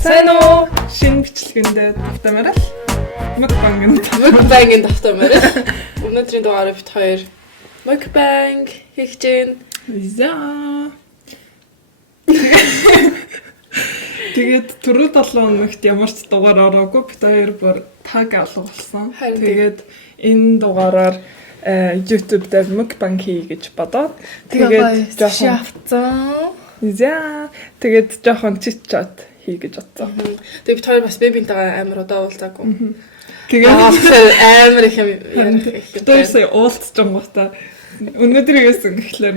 Сайн уу? Шинэ бичлэгэндээ давтамаар л Mukbang-ын давтамаар. Өнөөдрийн дугаараар бит хоёр mukbang хийж гин. За. Тэгээд түрүү 7 өнөخت ямар ч дугаар ороогүй бит хоёр бүр таг алга болсон. Тэгээд энэ дугаараар YouTube дээр mukbang хий гэж бодоод тэгээд жоохон авцсан. За. Тэгээд жоохон чит-чат хий гэж бодсон. Тэгээд бит хоёр бас бебинтэйгээ амар удаа уулзаагүй. Тэгээд амар их юм ярих. Тэр сая уулзж байгаа өнөөдрийгээс ингэхлээр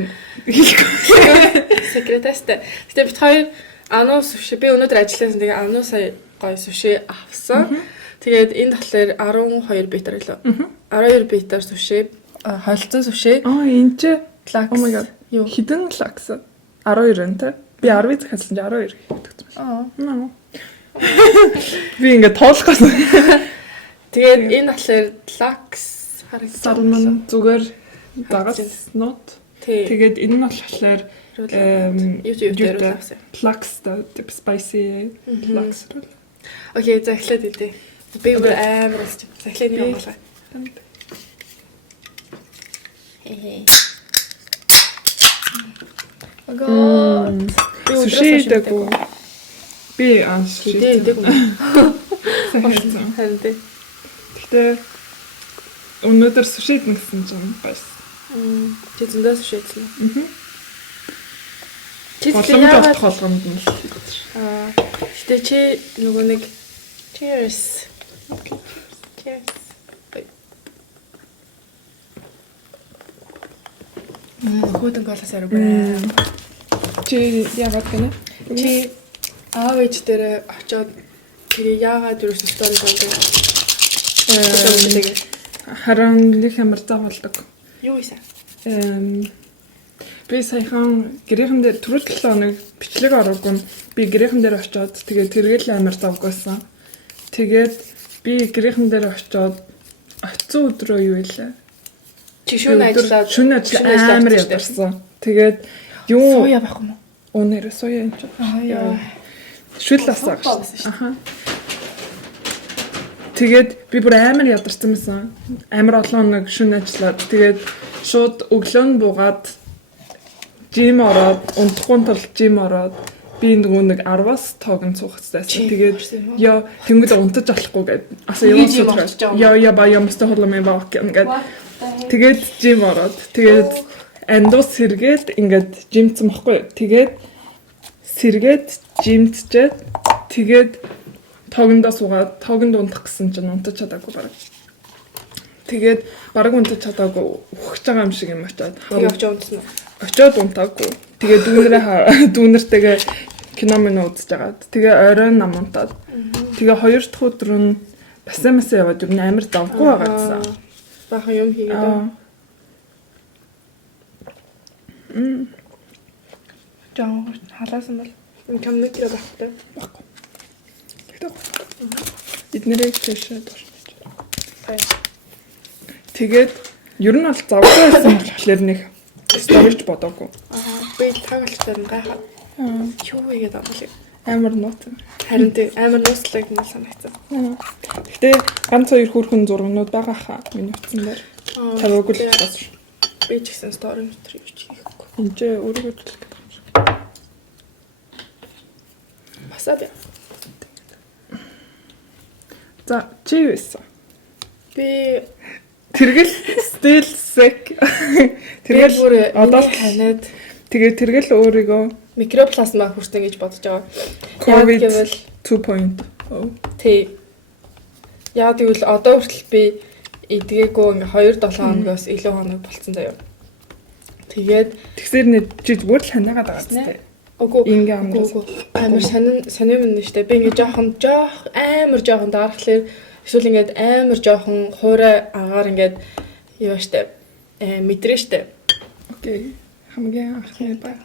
секретастай. Гэтэ бит хоёр ануу суши би өнөөдөр ажилласан. Тэгээ ануу сая гоё суши авсан. Тэгээд энэ болохоор 12 битэр лөө. 12 битэр суши, холцсон суши. Энэ ч лакс. Oh my god. Юу? Хідэн лакс. 12 энэ тэ. Би 10 захиалсан чи 12 хийгдсэн. Би ингээ тоолох гэсэн. Тэгээд энэ болохоор лакс салмон зүгээр дагас нот. Тэгээд энэ нь болохоор YouTube дээр авсан. лакс тип spicy лакс. Окей, за эхлээд идэ. Би бүр амар болчих. Эхлээд нэг болоо. Ого. Суши дээгүү. Би суши дээгүү. Харин тэ. Гэтэ өнөөдөр суши идэх гэсэн чинь бас. Чи зөндөө суши идсэн. Чи боломжтой болгоомд нь л. Гэтэ чи нөгөө нэг cheers. Cheers. Хөөдөн голос яруу. Чи яагаад гэнэ? Чи аав ээж дээр очиод тэгээ яагаад юусэн стори болдог? Харин нэг амар завалдаг. Юу ийсэн? Би саяхан гэрийнхэн дээр түрүү 7 хоног бичлэг ороогүй. Би гэрийнхэн дээр очиод тэгээ тэргээл амар завгүйсэн. Тэгээд би гэрийнхэн дээр очиод оцсон өдрөө юу илээ? Чи шөнө ажиллаад амар ядарсан. Тэгээд юу соя байх юм уу? Өнөр соя юм чи. Яа. Шүл асаа. Аха. Тэгээд би бүр амар ядарсан байсан. Амар олон хоног шөнө ажиллаад тэгээд шууд өглөө нь буугаад жим ороод унтахгүй тул жим ороод би нөгөө нэг 10-аас тоогн суух хэрэгтэйсэн. Тэгээд яа тэнгууд унтаж болохгүй гээд асаа явуулсан. Яа ба ямстай хоолмын баах ингээд. Тэгээд жим ороод тэгээд андуус сэргээд ингээд жимцэн бохгүй. Тэгээд сэргээд жимцчээд тэгээд тоогондоо суугаад тоогонд унтах гэсэн чинь унтаж чадаагүй баг. Тэгээд бараг унтаж чадаагүй ухаж байгаа юм шиг юм очиад явж унтсан уу? Очиод унтаагүй. Тэгээд дүүнэртэйгээ кино мөн үзэж байгаад тэгээ оройн нам унтаад. Тэгээ хоёр дахь өдөр нь басамасаа яваад юу амар давгүй байгаадсан. Бахан юм хийгээд. Жаа халаасан бол камнетэр багтай. Баггүй. Эднэрийг чишээд орно. Тэгээд ер нь бол завгүй байсан болохоор нэг сторич бодоогүй. Би тагалцсан гайхаа. Юу игээд авах амар нут. Харин тийм амар нууцлаг нь санагдсан. Гэтэ ганц хоёр хүүхэн зургнууд байгаа хаа миний утсан дээр. Таваагүй л бас. Би ч гэсэн стори мэтэр юу ч хийхгүй. Энд ч өөрийгөө төлөх гэдэг юм шиг. Басаад. За чи юу ийсэн? Би тэргэл still sick. Тэргэл бүр одоо ханаад тэгээд тэргэл өөрийгөө микроплазма хүртэн гэж бодож байгаа. COVID 2.0. Тий. Яа тэгвэл одоо хүртэл би эдгээгүй ингээ 2-7 хоногоос илүү хоног болцсон заяа. Тэгээд тэгсэр нэг чи зүгээр л ханаагаад байгаа тест. Үгүй ингээ амнаас амар сонирм нь штэ. Би ингээ жоохон амар жоохон дарахлаар эсвэл ингээд амар жоохон хуурай агаар ингээд юу штэ мэдрээ штэ. Окей. Хамгийн анхны баг.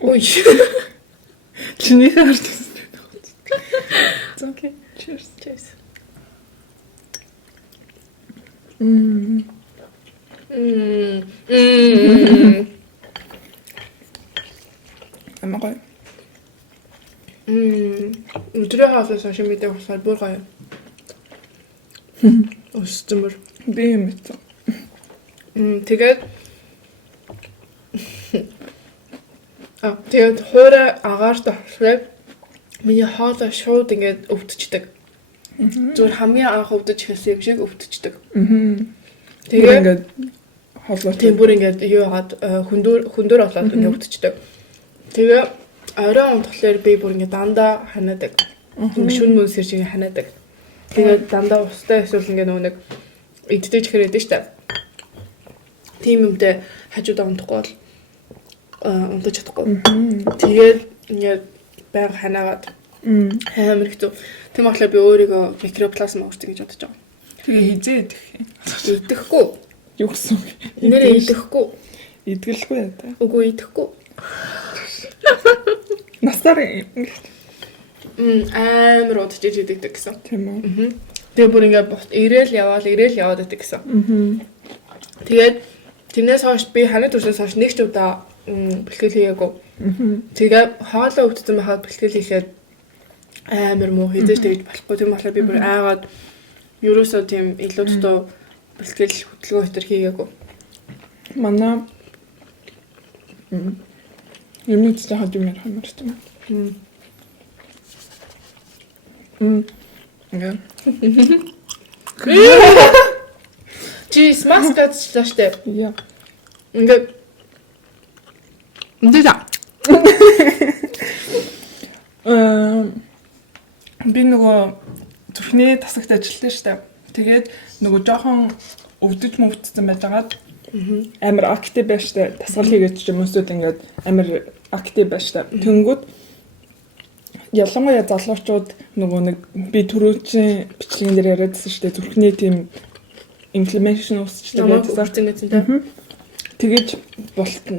Ой. Чиний хард. Окей. Cheers. Cheers. Амар гоё. Өдрөө хаалаа сашимидээ болохоор бүр гоё. Өстөмөр. Би юм бит. Тэгээд тэгээд хуурай агаарт авахлаа. Миний хоолой шууд ингээд өвдчихдэг. Зүгээр хамгийн анх өвдөж ихсэн юм шиг өвдчихдэг. Тэгээд ингээд хоолой тийм бүр ингээд юу яагаад хөндөр болоод ингээд өвдчихдэг. Тэгээ орой унтахлаар би бүр ингээд дандаа ханаадаг. Шүн мөн сэр шиг ханаадаг. Тэгээд дандаа устай эсвэл ингээд нэг иддэг чихэр идэв штэ. Тийм юмтай хажуудаа унтахгүй бол унтаж чадахгүй. Тэгээд ингээд байг ханаагаад амар хэцүү. Тийм болохоор би өөрийгөө микроплазма өөртөө гэж бодож байгаа. Тэгээ хизээ идэх юм. Идэхгүй. Юу гэсэн үг? Нэрээ идэхгүй. Идгэлгүй яа. Үгүй идэхгүй. Насаар амар удаж идэх гэсэн. тийм үү. Тэгээ бүр ингээд ирээл яваад идэх гэсэн. Тэгээд тэрнээс хойш би ханаа төрснөөс хойш нэг ч удаа бэлтгэл хийгээгүй. Тэгээ хоолой өвдсөн байхад бэлтгэл хийхэд амар муу хийдэж тэгж болохгүй. Тийм болохоор би бүр айгаад ерөөсөө тийм илүү дутуу бэлтгэл хөдөлгөөн өтер хийгээгүй. Манай юмны цэцэн хад юм ярих юм шүү дээ. Ингээ. Чи смаскат штэ. Яа. Ингээ. Үндэда. Би нөгөө зүрхний тасагт ажилладаг штэ. Тэгээд нөгөө жоохон өвдөж мөвдсөн байжгаад амар актив байж штэ. Тасгал хийгээд ч юм уусууд ингээд амар актив байж штэ. Тэнгүүд ялангуяа залуучууд нөгөө нэг би түрүүчийн бичлэгэн дээр яриадсан штэ. Зүрхний тийм inflammation үүсчихдэг гэсэн. Тэгэж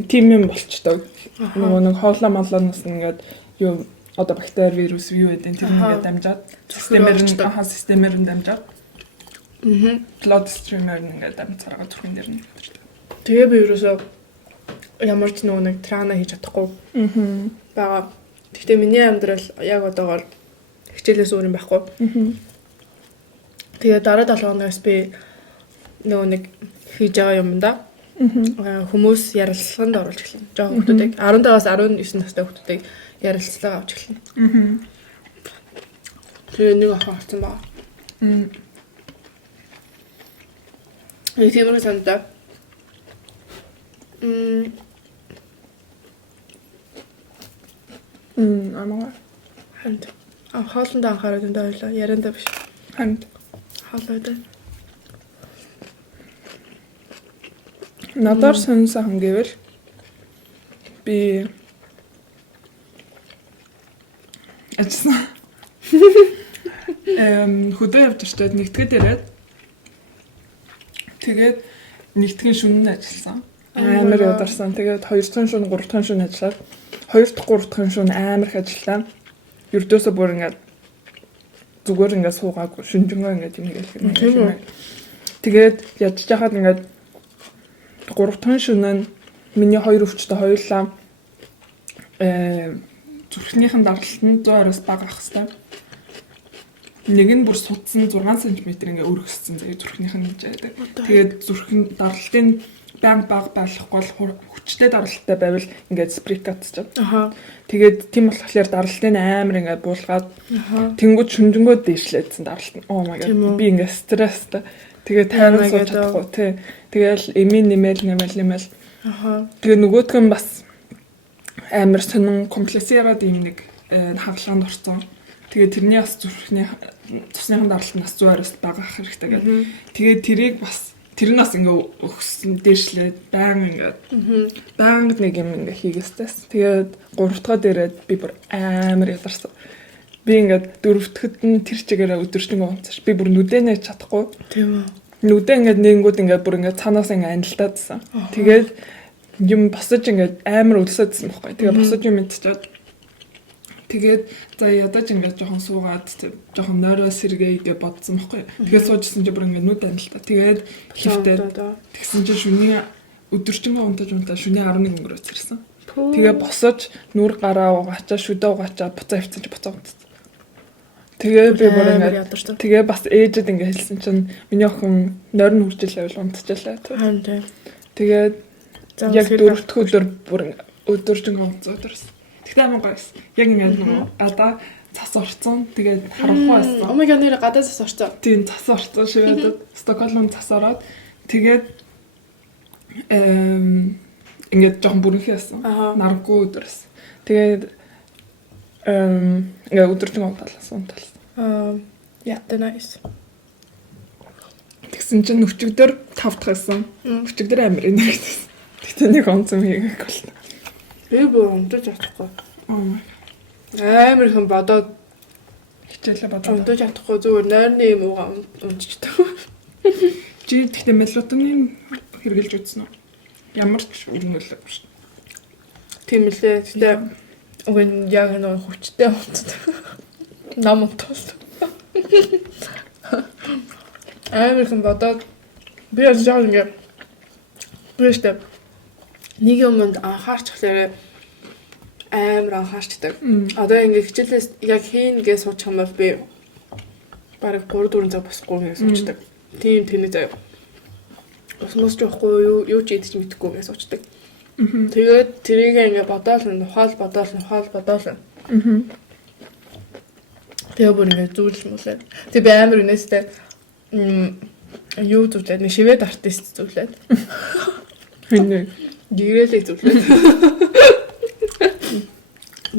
тийм юм болчтой. Нөгөө нэг хоолой малоноос ингээд юу одоо бактери, вирус, юу гэдэг тэр ингээд дамжаад системээр нь дамжаад blood stream-ээр ингээд дамжцараа зүрхэн дээр нь. Тэгээ би ерөөсөө ямар ч нөгөө нэг трана хийж чадахгүй. Бага. Гэхдээ миний амьдрал яг одоогоор хичээлээс өөр юм байхгүй. Тэгээ дараа 7 хоногоос би нөгөө нэг хийж байгаа юм да. Хүмүүс ярилцлаганд оруулж эхэлнэ. Жоо хүмүүсийг 15-аас 19 настай хүмүүсийг ярилцлага авч эхэлнэ. Тэгээ нэг ах авсан баа. Тийм санагдаа. Амаа. Ханд. Хоолнд анхаарал энэ хоёлаа ярианда биш. Ханд. Хоолой дээр. Надаар сонсон гэвэл би ажсан. Хөдөө явж штэ нэгтгэд ирээд тэгээд нэгтгэн шөнө ажилласан. Амар ядарсан. Тэгээд 2 дахь шөнө 3 дахь шөнө ажиллаад 2 дахь 3 дахь шөнө амар их ажиллаа. Ердөөсөө бүр ингээд зүгээр ингээд суугаагүй шүнжэнгөө ингээд юм гээл. Тэгээд ядж жахаад ингээд 3 дахь шөнө нь миний 2 өвчтөй хоёулаа зүрхнийхэн даралтанд 100-оос бага ах хэвээр. Нэг нь бүр судсан 6 см ингээ өргөссөн зүрхнийхэн гэж байдаг. Тэгээд зүрхэн даралтын бага байхгүй бол хүчтэй даралтай байвал ингээд сприкатчаад. Тэгээд тийм болохоор даралтын амар ингээ буулгаад тэнгууд шүнжэнгөө дээшлээдсэн даралт нь. Oh my god. Би ингээ стресстэй. Тэгээд тайван сууж чадахгүй тий. Тэгэл эмийн нэмэл. Тэгээ нөгөөдг нь бас амар сонин комплексераад юм нэг хагалгаанд орсон. Тэгээ тэрний бас зүрхний цусныхан даралт нь бас 100-оос бага ах хэрэгтэй гэдэг. Тэгээд тэрийг бас тэр нь бас ингээ өгсөн дээшлээд баян нэг юм ингээ хийгээстэйс. Тэгээд 3 дахь дээрээ би бүр амар ядарсан. Би ингээ 4 дахьд нь тэр чигээрээ өдөржингөө унцаж. Би бүр нүдэнэ чадахгүй. Тийм үү. Нүдэн ингээ нэнгүүд ингээ бүр ингээ цаанаас ингээ анилтаадсан. Тэгээд юм босож ингээ амар өлсөдсөн байхгүй. Тэгээ босож юм идчихээд Тэгээд за ядаж ингээд жоохон суугаад жоохон нойроо сэргээ гэж бодсон байхгүй. Тэгээд суужсэн чи бүр ингээд нүд амилта. Тэгээд хөвтөд тэгсэн чи шүний өдөржингөө унтаж шүний 11 өнгөрөөс ирсэн. Тэгээ босож нүр гараа угаачаа шүдээ угаачаа буцаа хөвцөн чи буцаа унтсан. Тэгээ би бүр ингээд тэгээ бас ээжэд ингээд хэлсэн чинь миний охин нойрон хүрчээлээ бол унтчихлаа. Тэгээд яг 4 дахь өдөр бүр өдөржингөө унтсан. Тэгтээ амар гоё байсан. Яг ингээд нөгөө гадаа цас орцсон. Тэгээд харахгүй байсан. Oh my god нэр гадаа цас орцсон. Тийм цас орцсон шигээд Стокгольм цас ороод тэгээд ингээд жоохон бүрэнхий байсан. Наргүй өдөр байсан. Тэгээд ингээд өдөржингөө унтаалсан. Yeah, that's nice. Тэгсэн чинь өчигдөр 5 дахь байсан. Өчигдөр амар инээ гэсэн. Тэгтээ нэг онцом хийгээг боллоо. Би бүр унтаж чадахгүй. Амар их бодоод хичээлээ бодоод унтаж чадахгүй зүгээр нойрны юм уугаа унтчихдаг. Чи тэгтээ мелатонин хэрглэж үзсэн үү? Ямар ч үргэлжлэх шүү дээ. Тийм үлээ. Тэгтээ уг нь яг нэг хүчтэй унтдаг. Нам унтвал. Амар их бодоод би яг ингэ биштэй нэг юмд анхаарчихлаарэ амар анхаарчдаг. Одоо ингэ хичээлээс яг хийн гэж суучих юм бол би бараг 3-4 цаг босхгүй гэж суучдаг. Тийм тэнэг заяа. Босмос жоохгүй юу ч идэж мэдэхгүй гэж суучдаг. Тэгээд тэрийг ингэ бодоол ухаал бодоол. Тэгээ бүр ингэ зүйлс мөлээ. Тэг би амар үнэстэй юу зүйлээд нэг шивэд артист зүйлээд. Хинэ. Гэрэлээ зүйлээд.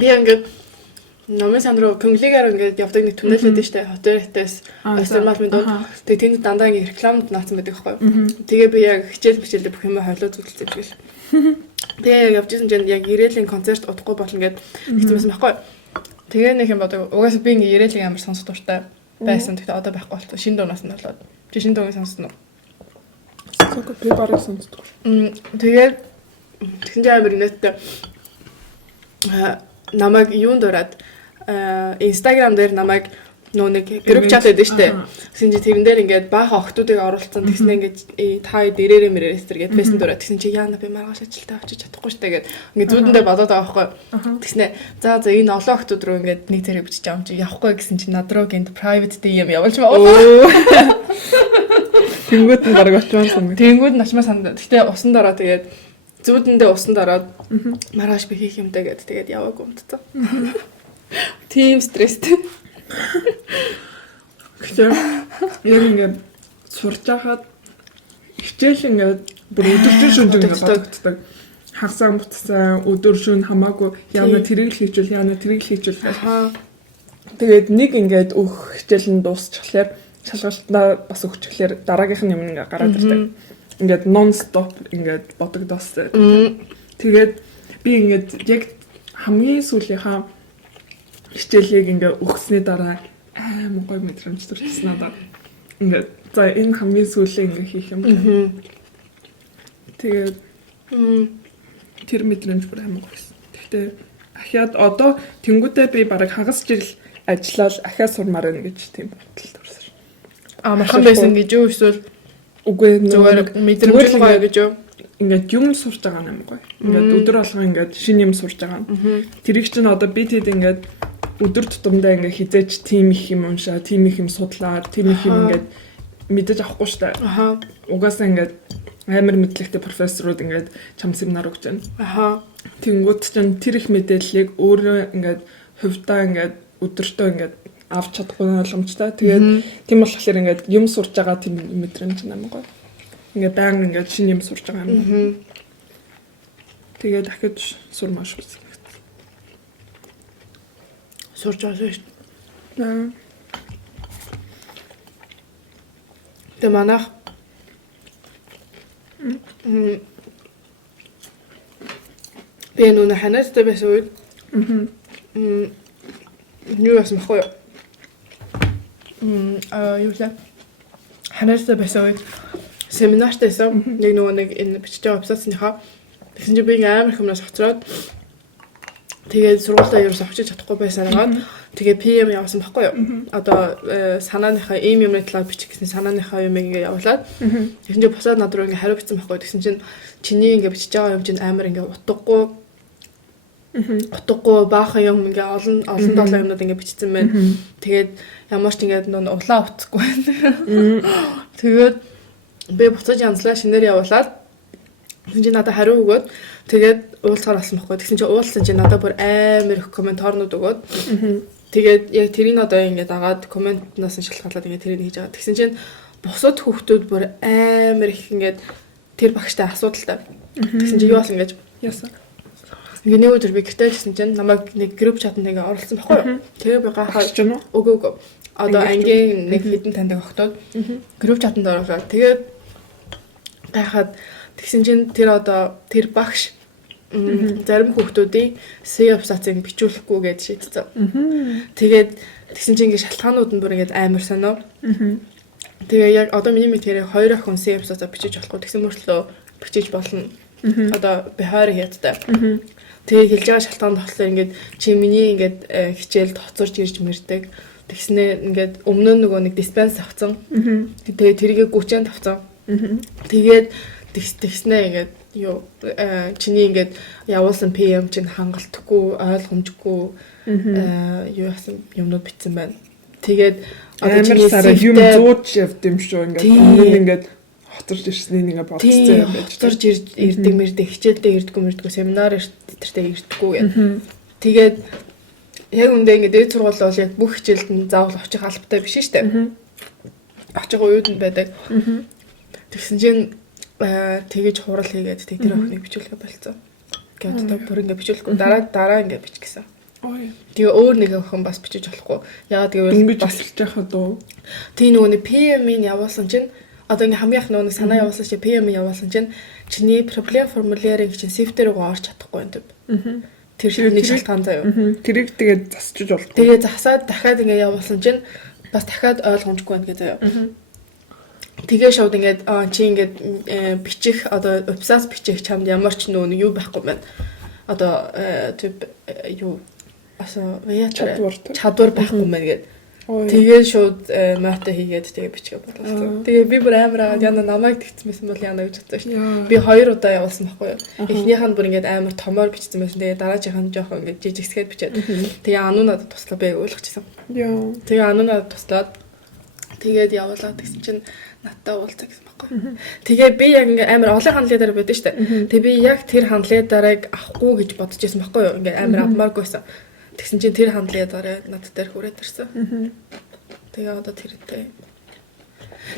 Би ингээд номын сан руу конглигаар ингээд явдаг нэг түнэлээд штэ хотелээс Остермалмын донд. Тэгээ тэнд дандаа ингээд рекламад наацсан байдаг байхгүй. Тэгээ би яг хичээлдээ бүх юм хойлоо зүйлсэж гэл. Тэгээ явж исэн чинь яг гэрээлийн концерт удахгүй болно гэд хэлсэн байхгүй. Тэгээ нэг юм бодог. Угаасаа би ингээ ярээлэг амар сонсох дуртай байсан. Тэгтээ одоо байхгүй болтой. Шинэ дуунаас нь болоод. Чи шинэ дууг сонссон уу? Сонсоогүй би бараг сонсдог. Тэгээд тэгсэн чинь амар инээдтэй намайг юунд дураад Instagram дээр намайг нөө нэг групп чат байдаг штэ. Тэгсэн чи тэрэн дээр ингээд баахан охтуудыг оруулсан. Тэгснэ ингээд та дээрээ мэрээс тэр гээд фэйсэн дураад. Тэгсэн чи яана би маргааш ажилдаа очиж чадахгүй штэ гээд ингээд зүудэндээ бодоод байгаа байхгүй. Тэгснэ за энэ олон охтууд руу ингээд нэг зэрэг бичиж авч явахгүй гэсэн чи над руу гинт private DM явуулж байгаа. Тэнгүүд нь бараг очивсан. Тэнгүүд нь очмаа санд. Гэтэ усан дараа тэгээд зүудэндээ усан дараад маргааш би хийх юмдаа гээд тэгээд яваагүй юмдаа. Тим стресстэй. Гэхдээ яг ингээд сурч байхад хичээл ингээд бүр өдөржин шүнд ингээд бодогддог. Хагасаа бутсан өдөр шөнө хамаагүй яана тэрийг хийчихвэл. Тэгээд нэг ингээд өөх хичээл нь дуусчихлаар шалгалтаа бас өгчихлээр дараагийнх нь юм ингээд гараад ирдэг. Ингээд нон стоп ингээд бодогдоос. Тэгээд би ингээд яг хамгийн сүүлийнхаа хичээлийг ингээд өгсөний дараа амар гоё мэдрэмж төрчихсөн надад. Ингээд за энэ хамгийн сүүлийн ингээд хийх юм. Тэгээд тэр мэдрэмж бүр амар гоёсэн. Гэхдээ ахиад одоо тэнгуүдээ би бараг хагас жил ажиллаад ахиад сурмаар байна гэж тийм бодол төрсөн шин. Мархан байсан гэж юу эсвэл үгүй зүгээр мэдрэмж гоё гэж юу? Ингээд юм сурч байгаа юм гоё. Ингээд өдөр болгоо ингээд шинэ юм сурч байгаа. Тэрийг чинь одоо би тэд ингээд өдөр тутамдаа ингээ хизээч тим их юм уншаа, тим их юм судлаа, тим их юм ингээ мэдэж авахгүй штэ. Угаасаа ингээ амар мэдлэгтэй профессорууд ингээ чам семинар өгч байна. Тэнгүүд чинь тэр их мэдээллийг өөрөө ингээ хувьдаа ингээ өдөртөө ингээ авч чадахгүй боломжтой. Тэгээд тийм болохоор ингээ юм сурж байгаа тийм мэдрэмж намайг гоё. Ингээ баян ингээ шинэ юм сурж байгаа юм. Тэгээд дахиж сурмаа шүү. Сурч байгаа шүү дээ. Тэ манайх би нүн ханастай байсан үед юу яасан бэ? Юу лээ? Ханастай байсан үед семинартайсан. Нэг нөгөө нэг энэ бичиж байгаа вебсайтынхаа тэгсэн чинь би амар хүмүүст хоцроод Тэгээд сургуультаа ерөөсөө очиж чадахгүй байсан агаад тэгээ PM явуулсан байхгүй юу. Одоо санааныхаа ийм юмны талаар бичих гэсэн санааныхаа юм ингээ явуулаад тэгсэн чинь босоод над руу ингээ хариу бичсэн байхгүй юу. Тэгсэн чинь чиний ингээ бичиж байгаа юм чинь амар ингээ утгагүй баахан юм ингээ олон долоо юмнууд ингээ бичсэн байна. Тэгээд ямар ч ингээ улаан утсахгүй байна. Тэгээд би буцаж янзлаа шинээр явуулаад тэгсэн чинь надад хариу өгөөд тэгээд уулзахаар болсон байхгүй. Тэгсэн чинь уулзсан чинь надад бүр амар их комментарнууд өгөөд тэгээд яг тэрийг одоо ингээд агаад комментнаас нь шалтгаалаад ингээд тэрийг хийж байгаа. Тэгсэн чинь бусад хүүхдүүд бүр амар их ингээд тэр багштай асуудалтай. Тэгсэн чинь юу болсон гэж яасан. Ингээд нэг өдөр би гэртээ гэсэн чинь намайг нэг групп чатанд ингээд оруулсан байхгүй юу. Тэгээ би гахаад өгөө. Одоо ангийн нэг хэдэн таньдаг охтууд групп чатанд оруулаад тэгээд гахаад тэгсэн чинь тэр багш зарим хүүхдүүдийн C абзацыг бичүүлэхгүй гэж шийдсэн. Тэгээд тэгсэн чинь ингээд шалтгаанууд нь бүр ингээд амар сонио. Тэгээ яг одоо миний мэдхээр 2 охин C абзацаа бичиж болохгүй тэгсэн мөртлөө бичиж болно. Одоо би хойроо хятадтай. Тэгээ хэлж байгаа шалтгаан болохоор ингээд чи миний ингээд хичээл тоцорч ирж мэрдэг. Тэгснээ ингээд өмнө нөгөө нэг диспенс авцсан. Тэгээ тэрийгэ гүчэнд авцсан. Тэгээд тэгснээ ингээд юу чиний ингээд явуулсан PM чинь хангалтгүй ойлгомжгүй юу яасан юмнууд битсэн байна. Тэгээд одоо чиний сараа юм зууж явд юм шүү ингээд хоторж ирснийг ингээд бодцсон юм байж. Хоторж ирдэг мэрдэг хичээлдээ ирдэггүй семинар тэртээ ирдэггүй гэх. Тэгээд яг үндэ ингээд дээд сургууль бол яг бүх хичээлд нь заавал очих албатай биш шүү дээ. Очих үед нь байдаг. Тэгсэн чинь тэгэж хурал хийгээд тэг тэр охиныг бичүүлэхэ болцсон. Гэвч одоо бүр ингэ бичлэхгүй дараа ингэ бич гэсэн. Тэгээ өөр нэг охин бас бичиж болохгүй. Яагаад гэвэл бас хэлж яхаа дөө. Тийм нөгөө PM-ийн явуулсан чинь одоо ингэ хамгийн их нөгөө санаа явуулсан чинь PM-ийн явуулсан чинь чиний проблем формулярыг чинь сифтер рүү орж чадахгүй юм тийм. Тэр шиг нэг шалтгаан заяа. Тэрийг тэгээд засчих болов. Тэгээ засаад дахиад ингэ явуулсан чинь бас дахиад ойлгомжгүй байна гэж заяа. Тэгээ шууд ингээд чи ингээд бичих одоо вебсайт бичих чамд ямар ч нөө юу байхгүй байна. Одоо төв юу чадвар байхгүй байна гэд. Тэгээ шууд мата хийгээд тэгээ бичих бодлоо. Тэгээ би бүр амар яна намайг тэгцсэн байсан бол яна гэж бодсон шүү. Би 2 удаа явуулсан байхгүй юу. Эхнийх нь бүр ингээд амар томоор бичсэн байсан. Тэгээ дараагийнх нь жоохон ингээд жижигсгээд бичээд. Тэгээ ануу надад туслаа би ойлгочихсон. Тэгээ ануу надад туслаад тэгээд явуулаад гэсэн чинь надтай уулзах гэсэн байхгүй. Тэгээ би яг ингээ амар олон хандлын дараа байдаг штэ. Тэгээ би яг тэр хандлын дарааг авахгүй гэж бодож байсан байхгүй юу. Ингээ амар авмааргүйсэн. Тэгсэн чинь тэр хандлын дараа над дээр хүрээд ирсэн. Тэгээ одоо тэртэй.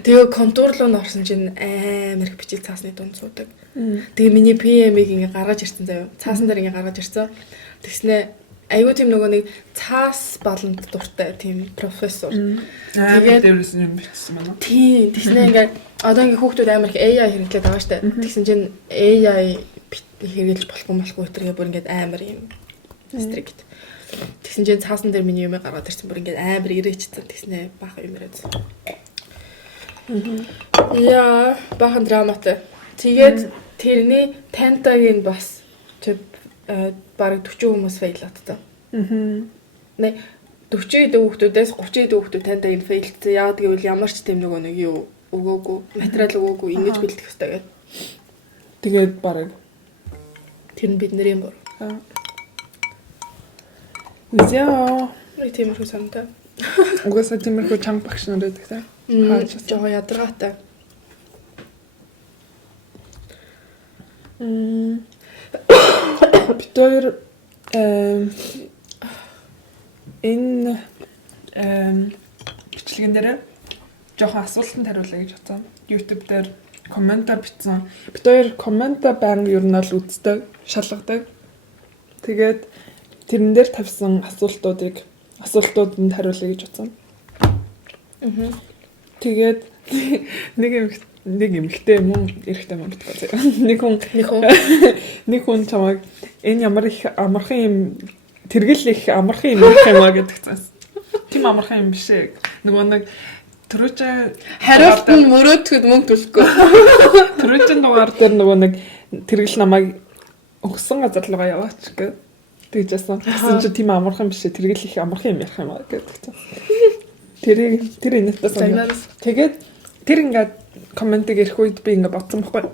Тэгээ контур руу орсон чинь амар их бичиг цаасны дунд суудаг. Тэгээ миний PM-ийг ингээ гаргаж ирсэн заяа. Цаасан дээр ингээ гаргаж ирсэн. Тэгснэ айгуу тийм нөгөө нэг цаас баланд дуртай тийм профессор. Тэгээд дээрээс юм бичсэн байна. Тийм. Тэгснэ ингээд одоо ингээ хүүхдүүд амар их AI хэрэглээд байгаа штэ. Тэгсэн чинь AI хэрэглэж болохгүй өтргээ бүр ингээд амар юм strict. Тэгсэн чинь цаасан дээр миний юм гаргаад ирсэн бүр ингээд амар ирээчсэн. Тэгснэ баахан юм яриад. Яа, баахан драматай. Тэгээд тэрний тантагийн бас төв бараг 40 хүмүүс фейлдсэн. Нэ 40 дэх хүүхдүүдээс 30 дэх хүүхдүүд тантай энэ фейлдсэн. Яагаад гэвэл ямар ч тийм нөгөө нэг юу өгөөгүй, материал өгөөгүй ингэж бэлдэх хэрэгтэй гэдэг. Тэгээд бараг тэр нь бидний бор. Яа. Нэг тиймэрхүү санаатай. Угаасаа тиймэрхүү чанга багш нар байдаг та. Хаач жоо ядаргаатай. Битээр энэ бичлэгэн дээр жоохон асуултанд хариулъя гэж бодсон. YouTube дээр комментар бичсэн. Битээр комментаа байнга ер нь л үздэг, шалгадаг. Тэгээд тэрэн дээр тавьсан асуултууданд хариулъя гэж бодсон. Тэгээд нэг эмэгтэй юм эрэхтэй юм битгий. Нэг хүн чамайг энэ ямар их амархан юм тэргэл их амархан юм юм аа гэдэгцээс. Тийм амархан юм биш ээ. Нөгөө нэг төрөөч хариулт нь мөрөөдөхөд мөнгө төлөхгүй. Төрөөчн дугаар дээр нөгөө нэг тэргэл намайг өгсөн газар руугаа яваач гэ. тэгжсэн. Гэсэн чи тийм амархан биш ээ. Тэргээл их амархан юм ярих юм аа гэдэг чинь. Тэр инээдээс тэгээд тэр ингээд комментиг ирэх үед би ингээд бодсон байхгүй.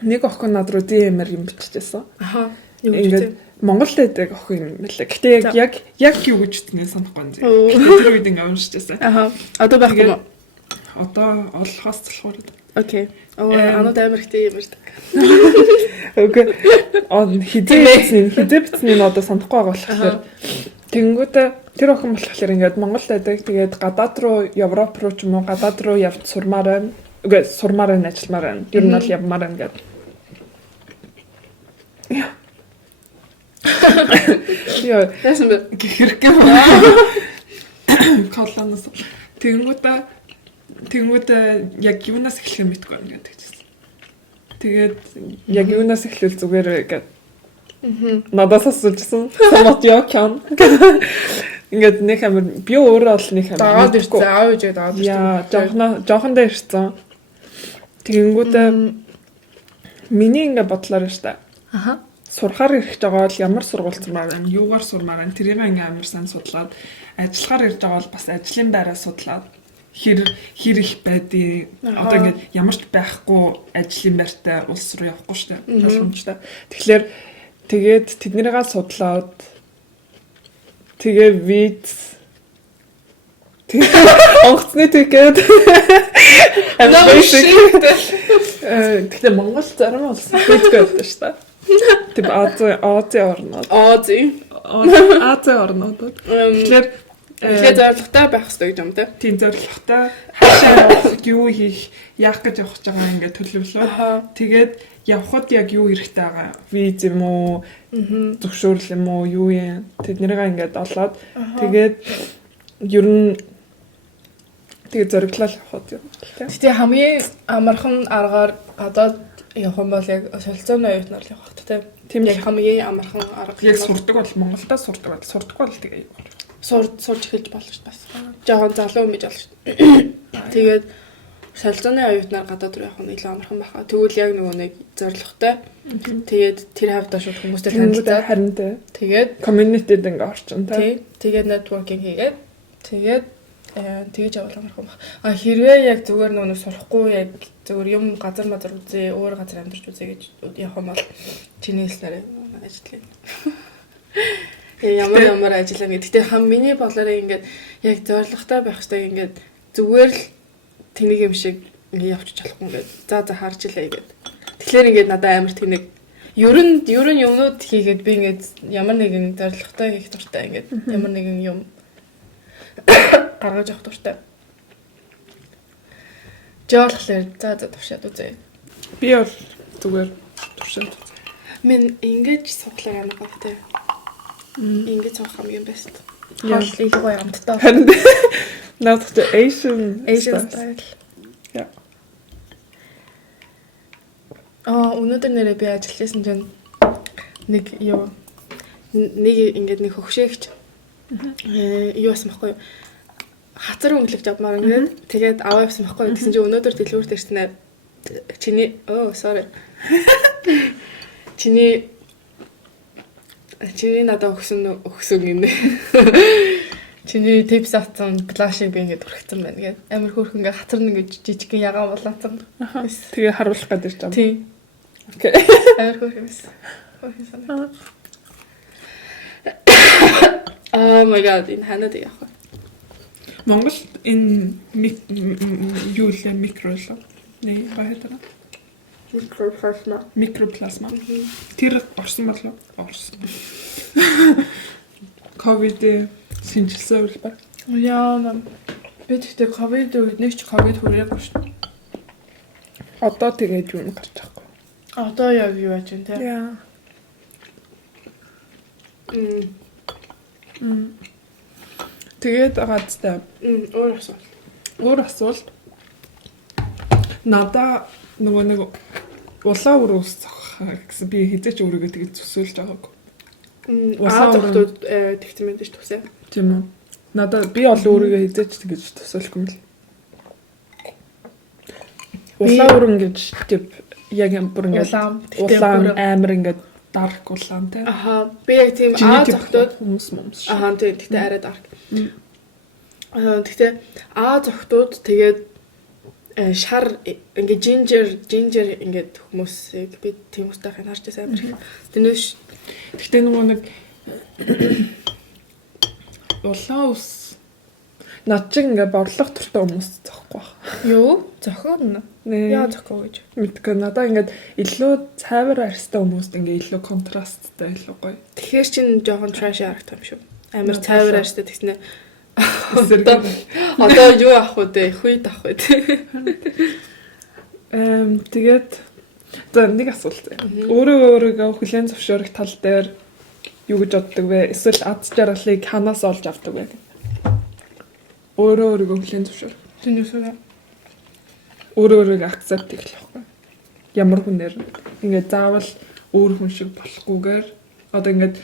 Нэг охин над руу DM-ээр юм биччихсэн. Аха. Юу Ингээд Монгол байдаг охин юм лээ. Гэтэ яг юу гэж үтснээ санахгүй юм зэ. Тэр үед ингээд уншижсэн. Аха. Одоо байх юм уу? Одоо олохоос залхуур. Окей. Анууд амар ихтэй юм ирдэг. Окей. Хизээ битсний нь одоо санахгүй байгаа болохоор тэнгүүтээ тэр охин болохоор ингээд Монголд байдаг. Тэгээд гадаад руу Европ руу ч юм уу гадаад руу явж сурмаар байна. Үгүй сурмаар байна, ажилламаар байна. Ер нь бол явмаар байна гэдэг. Яа. Яасан бэ? Гэрхээ. Колоноос тэнгүүтээ яг юунаас эхлэх юм мэдгүй байна гэдэг чинь. Тэгээд яг юунаас эхлүүл зүгээр гэдэг. Надаас асуужсэн. Самот яакан. Ингээд нэг амар би өөрөө бол нэг амар дагаад ирсэн. Аав ээжээ дагаад ирсэн. Яа, жоохондоо ирсэн. Тэнгүүтээ миний ингээд бодлоор нь штэ. Аха. Сурахаар ирэх байгаа бол ямар сургууль сурмаар байна, юугаар сурмаар байна, тэрийг ингээд амар сайн судлаад, ажиллахаар ирж байгаа бол бас ажлын байраа судлаад хэр их байдгийг одоо ингээд ямар ч байхгүй ажлын байртай улс руу явахгүй штэ. Боломжтой. Тэгэхээр тэгээд тэднийгээ судлаад тэгээ виз онгоцны тэгээд тэгэхээр Монгол зарим улс визгүй байдаг штэ. Тэп Ази орнууд. Ази орнууд. Тэгэхээр зорилготой байх хэрэгтэй гэж юм те. Тийм зорилготой хаашаа юу хийх, яах гэж явах гэж байгаа ингээд төлөвлөө. Тэгээд явхад яг юу хэрэгтэй байгаа? Виз юм уу? Зөвшөөрөл юм уу? Юу юм? Тэднийгээ ингээд олоод тэгээд ер нь тэгээд зориглол явахад юм. Тэгтээ хамгийн амархан аргаар гадаад явах юм бол яг солилцооны оюутнаар л явах хэрэгтэй тийм. Яг хамгийн амархан арга. Яг сурдаг бол Монголда сурдаг бол тэгээ сурж эхэлж болно шүү дээ бас. Жохон залуу юм гэж болно шүү дээ. Тэгээд солилцооны оюутнаар гадаад руу явах нь илүү амархан байна. Тэгвэл яг нөгөө нэг зорилготой. Тэгээд тэр хавьдаа шууд хүмүүстэй танилцаад харин тэ. Тэгээд community-д ингээ орчин тэ. Тэгээд networking хийгээд тэгээд тэгж явал амархан байна. Хэрвээ яг зүгээр нөгөө сурахгүй яг зүгээр юм газар мазар үзээ, өөр газар амьдарч үзээ гэж явах юм бол чиний хэлснээр ажиллая. Ямар ажиллаа гэдэг. Гэтэ миний бодлоор ингээд яг зорилготой байх хэрэгтэй ингээд зүгээр л тэнийг юм шиг ингээд явчих болохгүй ингээд за харж илээ гэдэг. Тэгэхээр ингээд надад амар тэнэг ер нь юмнууд хийгээд би ингээд ямар нэгэн зорилготой хийх дуртай ингээд ямар нэгэн юм гаргаж авах дуртай. Жаалхлаар за туршаад үзье. Би бол зүгээр туршаад үзье. Мен ингэж суглаа ямар гавтай. Ингэж суух хамгийн бест. Хол их гоё амттай. Надад Asian style. Yeah. Өнөөдөр нэрээ би ажиллажсэн чинь нэг ингэж нэг хөгшөөгч юу асан байхгүй юу? Хацар өнгөлөгч авмаар ингээд тэгээд аваа явсан байхгүй юу? Тэгсэн чинь өнөөдөр дэлгүүрт ирснээр чиний чиний надад өгсөн юм. Чиний типс авсан плашиг би ингээд хүрхсэн байна гэдэг. Амар хөөрхөн ингээд хатар нэг жижигхэн ягаан болоонсан. Тэгээ харуулах гэдэг юм. Тий. Окей. Амар хөөрхөн байсан. Oh my god, энэ ханаад яах вэ? Монгол энэ юу л микро л. Nee, баатара. Микроплазма. Тэр орсон болов? Орсон. Ковид шинжилсэн үйл ба. Яа, би тэгтээ ковид үед нэг ч ковид хүрээгүй шүү дээ. Одоо тэгээд юу гарч байгаа. Одоо яг юу яаж вэ те? Яа. Тэгээд агаадтай. Өөр асуулт. Надаа нөгөө нэг улаан үр усах гэсэн би хэзээч өөрийгөө тэгж төсөөлж байгаагүй. Улаан тэгтэмэнд ш төсөө. Тийм үү. Надаа би ол өөрийгөө хэзээч тэгж төсөөлөхгүй юм л. Улаан үр ингэж тип яг бүр ингэж улаан амар ингэж dark улаан те. Аха. Би яг тийм зохтууд хүмүүс момс. аха тийм тэгтээ арай dark. Тэгтээ зохтууд тэгээд шар ингээ ginger ингээд хүмүүсийг би тийм хүмүүстэй харж байсан амар их. Тэрнээс Тэгтээ нөгөө нэг улаан ус над чиг ингээ борлох туртай хүмүүс зохгүй байна. юу зохион яа зохио гэж Мэдгүй надаа ингээд илүү цайвар арьстай хүмүүст ингээ илүү контрасттай илүү гоё. тэгэхээр чин жоохон trash харагдах юм шүү. Амар цайвар арьстай тэгснэ. Одоо юу авах вэ? Хүйд авах вэ? Тэгээд за нэг асуулт. Өөрийгөө хүлээн зөвшөөрөх тал дээр юу гэж боддог вэ? Эсвэл аз жаргалыг ханаас олж авдаг вэ? Өөрийгөө хүлээн зөвшөөр. Тэнүүсээ Өөрийгөө accept хийх байхгүй. Ямар хүнээр ингээд заавал өөр хүн шиг болохгүйгээр одоо ингээд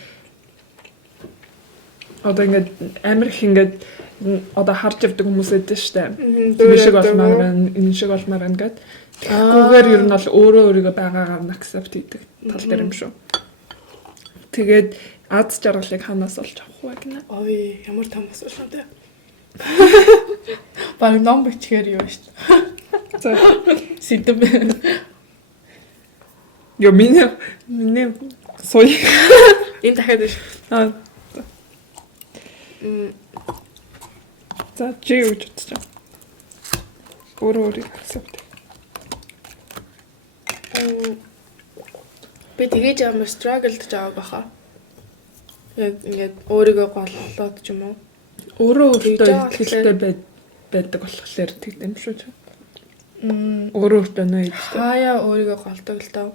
амар их ингээд одоо харж явдаг хүмүүс эдэн штэ. Энэ шиг болмаар байна, энэ шиг болмаар байна гэд. Тэггүйгээр ер нь бол өөрийгөө байгаагаар нь accept хийдэг тал дээр юм шүү. Тэгээд аз жаргалыг ханаас олж авах вэ гинэ? ой ямар том асуулт вэ? Баг ном бичгээр юу шүү. За Сэтэв. Yo миний сой. Энэ дахиад биш. За чи юу гэж бодож байна? Өөрийгөө accept. Би тэгэж амар struggle-д жааг баха. Яг ингээд өөрийгөө голлоод ч юм уу. Өөрийнхөө ихтэй байдаг болохоор тэгдэм шүү ч. Өөрөөсөө нөө ихтэй. Хаяа өөрийгөө голдог л доо.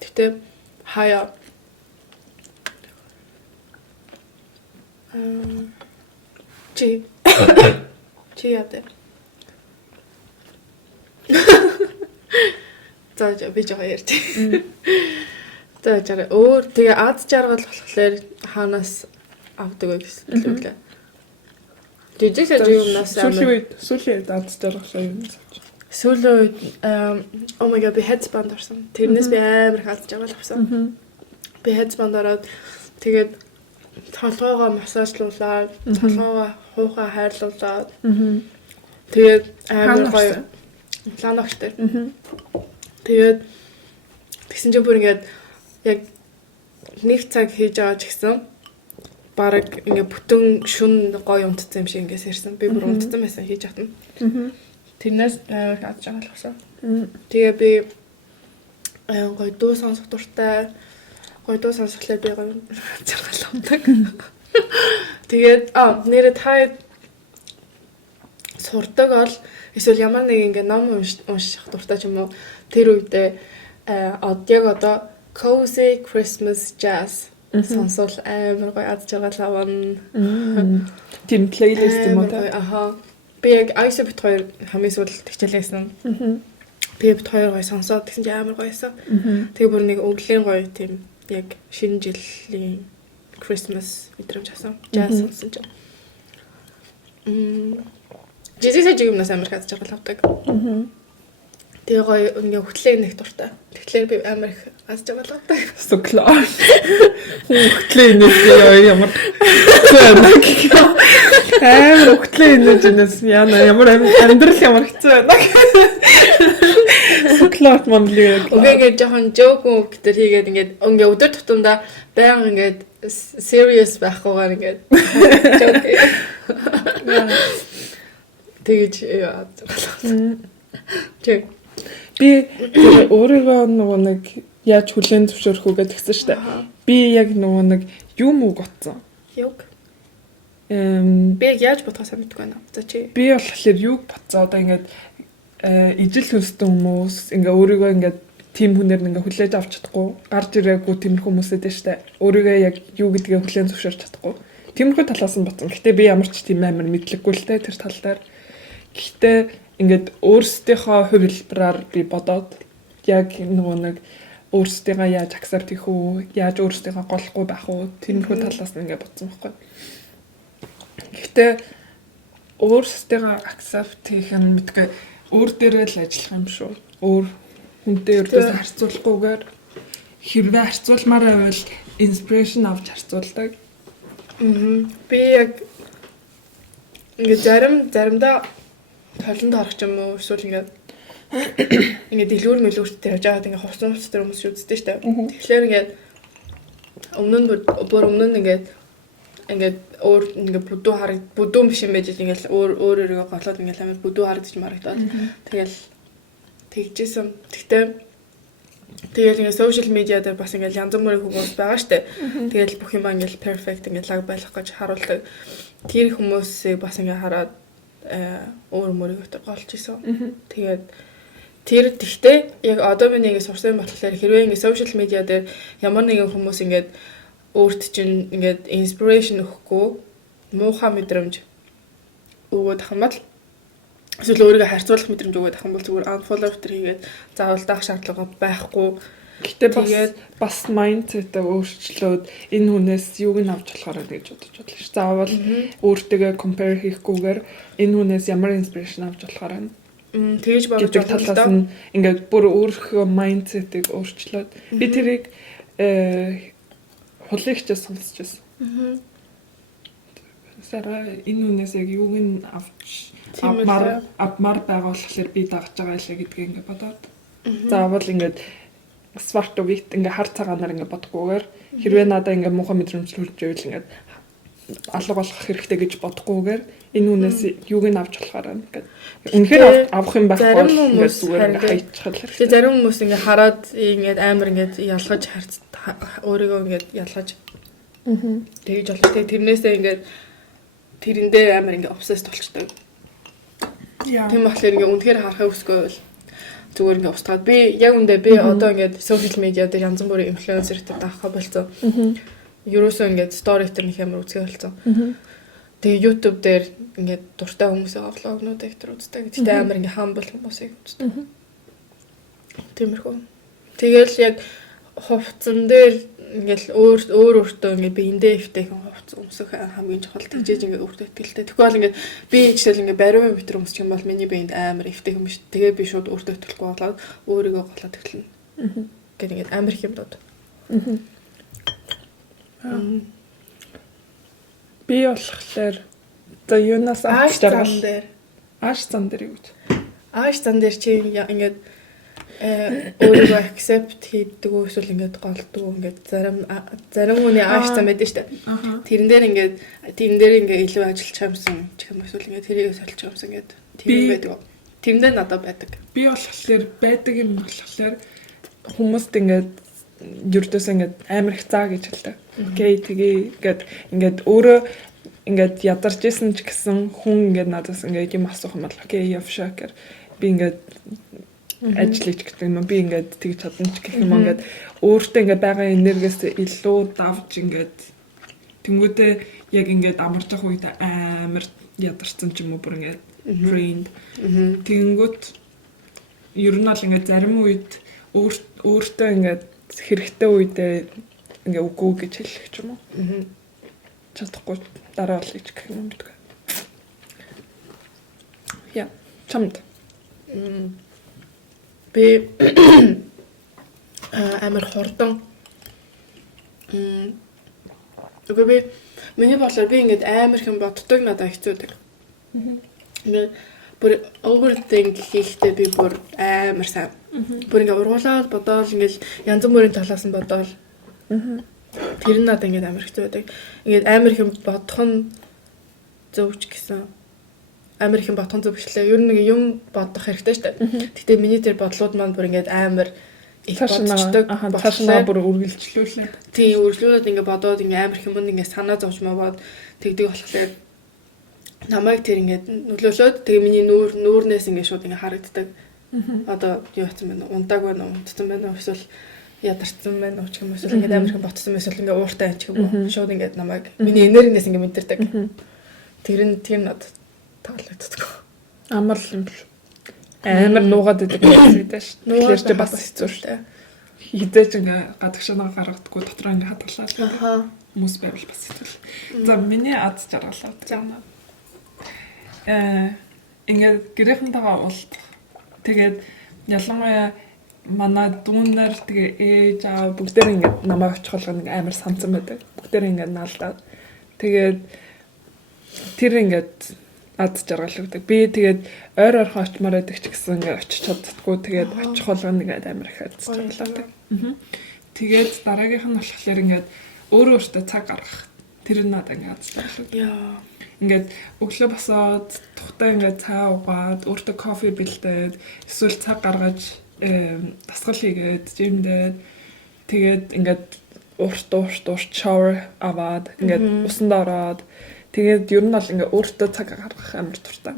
Тэгтээ хаяа чи яа. За би жоо ярьж. За өөр тэгээ аз жаргал болохоор хаанаас авдаг вэ гэсэн үг лээ. Жижиг юмнаас сүүлийн аз жаргал юм. Сүүлийн үед oh my god би headband орсон. Тэрнээс би амар их аз жаргал авсан. Би headband ороод тэгээд толгоогоо массажлуулаад, толгоогоо хуухаа хайрлуулаад. Тэгээд амар гоё ланогчтой. Тэгээд тэгсэн чинь бүр ингээд яг нэг цаг хийж байгаа ч гэсэн бараг ингээ бүтэн шүн гоё унтцсан юм шиг ингээс ирсэн. Би бүр унтцсан байсан хийж хатна. Тэрнээс амар аз жаргал авсан. Тэгээ би гоё дуу сонсох дуртай. Гоё дуу сонсохлоор би гоё аз жаргал авдаг. Тэгээд нэрээ та сурдаг бол эсвэл ямар нэг ингээ ном унших дуртай ч юм уу тэр үедээ яг одоо Cozy Christmas Jazz сонсол амар гоё аз жаргал авна. Тийм плейлист юм уу та? Аха. Би яг Ice бит хоёр хамгийн сүүлд хичээлээсэн. Би бит хоёр гоё сонсоод тэгсэн чинь амар гоёсэн. Тэгээ бүр нэг өвлийн гоё тийм яг шинэ жилийн Christmas мэдрэмж авсан. Jazz сонсон чинь. Жижиг юмнаас амар аз жаргал авдаг. Тэгээ гоё ингээ хөтлөө нэг дуртай. Тэгэхээр би амар их аз жаргал авдаг. So klar. Хөтлөө нэг ямар хөтлөө нэг юмс ямар амьдрал ямар хэцүү байна. So klar манлиг. Үгээ жоохон joke гэдэг хийгээд ингээ өдөр тутамдаа баян ингээ serious байхгүйгээр ингээ joke. Тэгэж яа. Тэг. Би өөрийгөө нөгөө нэг яаж хүлээн зөвшөөрөх үү гэдгсэн шүү дээ. Би яг нөгөө нэг юм уу готсон. Юг. Би яаж бодохоо мэдгүй байна. За чи. Би болохоор юг бодсоо одоо ингээд ижил хүнстэй хүмүүс ингээ өөрийгөө ингээ тим хүнээр ингээ хүлээж авч чадахгүй, гарч ирээгүй тиймэрхүү хүмүүс эдэн шүү дээ. Өөрийгөө яг юу гэдгээ хүлээн зөвшөөрч чадахгүй. Тиймэрхүү талаас нь бодсон. Гэхдээ би ямар ч тийм амар мэдлэггүй л дээ тэр тал дээр. Гэхдээ ингээд өөрсдийнхөө хувилбараар би бодоод яг нөгөө нэг өөрсдийгөө яаж accept хийх үү, яаж өөрсдийгөө голохгүй байх уу, тиймэрхүү талаас нь ингээд бодсон байхгүй. Гэхдээ өөрсдийгөө accept хийх нь мэдгүй өөр дээрээ л ажиллах юм шүү. Өөр хүнтэй өрдөөс харьцуулахгүйгээр хэрвээ харьцуулмаар байвал inspiration авч харьцуулдаг. Би яг ингээд заримдаа толонд харах юм уу эсвэл ингээд дэлгүүр мэлгүүрттэй явж байгаад ингээд хувцас дээр хүмүүс үздэг штэ. Тэгэхээр ингээд өмнө нь ингээд өөр ингээд бүдүүн биш юм байж ингээд өөрөөрөө голоод ингээд амар бүдүү харагдаж марагдаад тэгэл тэгжсэн. Тэгэл ингээд сошиал медиа дээр бас ингээд янз бүрийн хүмүүс байгаа штэ. Тэгэл бүх юм ингээд perfect ингээд лаг байх гэж харуулдаг. Тэр хүмүүсийг бас ингээд хараад өөр мөрөөгөө голж исэн. Тэгээд тэгтээ яг одоо миний ингээд сурсан болохоор хэрвээ ингээд сошиал медиа дээр ямар нэгэн хүмүүс ингээд өөрт чинь ингээд inspiration өгөхгүй муухай мэдрэмж өгөөд ахын бол эсвэл өөрийгөө харьцуулах мэдрэмж өгөөд ахын бол зүгээр unfollow хийгээд заавал даах шаардлага байхгүй. Гэтэ бас mindset-ийг өөрчлөөд энэ хүнээс юуг нь авч болохоор гэж бодож бодлоо ш. Заавал өөртөө compare хийхгүйгээр энэ хүнээс ямар inspiration авч болохоор тэгж бодож талаас нь ингээд бүр өөрийнхөө mindset-ийг өөрчлөөд би тэрийг хулигчээс сонсч байсан. Сара энэ хүнээс яг юуг нь авч авмаар байгаа болохоор би дагж байгаа лээ гэдгийг ингээд бодоод. Заавал ингээд сварт вит ингээ хар цагаанаар ингээ бодохгүйгээр хэрвээ надаа ингээ муухай мэдрэмж төрж байвал ингээ алга болох хэрэгтэй гэж бодохгүйгээр энэ үнээс юуг нь авч болохоор ингээ үнэхээр авах юм байхгүй ингээ зүгээр ингээ хайчих хэрэгтэй. Тэгээ зарим хүмүүс ингээ хараад ингээ амар ингээ ялгаж өөрийгөө ингээ ялгаж тэгж болоо. Тэгээ тэрнээсээ ингээ тэрэндээ амар ингээ obsessed болчтой. Тийм болохоор ингээ үнэхээр харахыг хүсэхгүй зүгээр ингээ устгаад би яг би одоо ингээ сошиал медиа дээр янз бүрийн инфлюенсертэй даахаа болцсон. Ерөөсөө ингээ стори дээр нэг ямар үзгээ болцсон. Тэгээ YouTube дээр ингээ дуртай хүмүүсийн влогнуудыг тэр үздэг. Гэтэ амар ингээ humble хүмүүсийг үздэг. Тиймэрхүү. Тэгэл яг хувцсан дээр ингээл өөртөө ингээ биендээ эвтэйхэн хувцас өмсөх хамгийн чухал тэгжээж ингээ өөртөө итгэлтэй. Тэгвэл ингээ би жишээл ингээ бариу метр өмсчих юм бол миний биенд амар эвтэйхэн биш. Тэгээ би шууд өөртөө итгэлгүй болоод өөрийгөө голоод эхэлнэ. Гэт ингээ амар их юм дод. Би болохоор за юунаас авч жаргал ааш зам дээр юу гэж. Ааш зам дээр чи ингээ өөрийгөө accept хийдэг үү эсвэл ингээд голддог ингээд зарим хүний ааш зам байдаг шүү дээ. Тэрэн дээр ингээд илүү ажиллаж юмсан гэх юм эсвэл ингээд тэрийг солих юмсан ингээд тийм байдаг. Тэрнээ надад байдаг. Би болохоор байдаг юм болохоор хүмүүст ингээд юрдөөс ингээд амар их заа гэж хэлдэг. Окей тэгээ ингээд өөрөө ингээд ядарч исэн ч гэсэн хүн ингээд надаас ингээд юм асуух юм бол окей явшаа гэр би ингээд ажиллаж гэдэг юм би ингээд тэгж чадна ч гэх юм ингээд өөртөө ингээд байгаа энергиэс илүү давж ингээд тэнгүүдээ яг ингээд амарч явах үед амар ядарсан ч юм уу бүр ингээд drained тэнгүүд ер нь бол ингээд зарим үед өөртөө ингээд хэрэгтэй үедээ ингээ үгүй гэж хэлэх ч юм уу. Чадахгүй дараа бол гэж гэх юм байдаг. Яа, чамд. Би амар хурдан. Үгүй би миний бодлоор би ингээд амар хэм боддог надад хэцүүдэг. Ингээд бүр overthink хийхдээ би бүр амар сайн. Бүр ингээ ургуулаад бодоол ингээл янз бүрийн талаас нь бодоол. Тэр нь надад ингээ амар хэцүү байдаг. Ингээ амар хэм бодох нь зөвч гэсэн. Амар хэм бодох нь зөв гэхлээр ер нь нэг юм бодох хэрэгтэй шүү дээ. Гэтэ миний тэр бодлууд маань бүр ингээ амар их бодчихдог. Цаашнаа бүр үргэлжлүүлээ. Тийм үргэлжлүүлээд ингээ бодоод ингээ амар хэм ингээ санаа зовж маваад тэгдэг болохоор намайг тэр ингээ нөлөөлөөд тэгээ миний нүүрнээс ингээ шууд ингээ харагддаг. Одоо юу хийсэн бэ? Ундаг байна уу? Унтсан байна уу? Эсвэл ядарсан байна уу? Ч юм уу эсвэл ингээ амар хэм ботсон эсвэл ингээ ууртай ч юм уу. Шууд ингээ намайг миний энергиээс ингээ мэдэрдэг. Тэр над таалагддаг. Амар юм шүү. Амар нуугаад идэг гэдэг шүү. Тэгэхээр ч бас хэцүү шүү. Хідээж ингээ гадагшаа гаргадаггүй дотроо ингээ хадгалаад хүмүүс байвал бас хэцүү. За миний аз жаргалаа. Ингээ гэрээхэнтэйгээ уулзах. Тэгээд ялангуяа манай дүүнэр тэгээ ээж аа бүгдээр ингээд намайг очих болгоно амар санцсан байдаг. Бүгдээр ингээд наалдаад. Тэгээд тэр ингээд ад жаргал өгдөг. Би тэгээд ойр ойрхон очимоор байдаг ч гэсэн ингээд очиж чаддаггүй. Тэгээд очих болгоно ингээд амар их ад жаргалдаг. Тэгээд дараагийнх нь болохоор ингээд өөрөө өөртөө цаг гаргах. Тэр нь надад ингээд ад жаргал. Яа. Ингээд өглөө босоод тухтай ингээд цаа уугаад өөртөө кофе бэлдээд эсвэл цаг гаргаж дасгал хийгээд жимдээд тэгээд ингээд урт shower аваад ингээд усанд ороод тэгээд ер нь бол ингээд өөртөө цаг гаргах амар дуртай.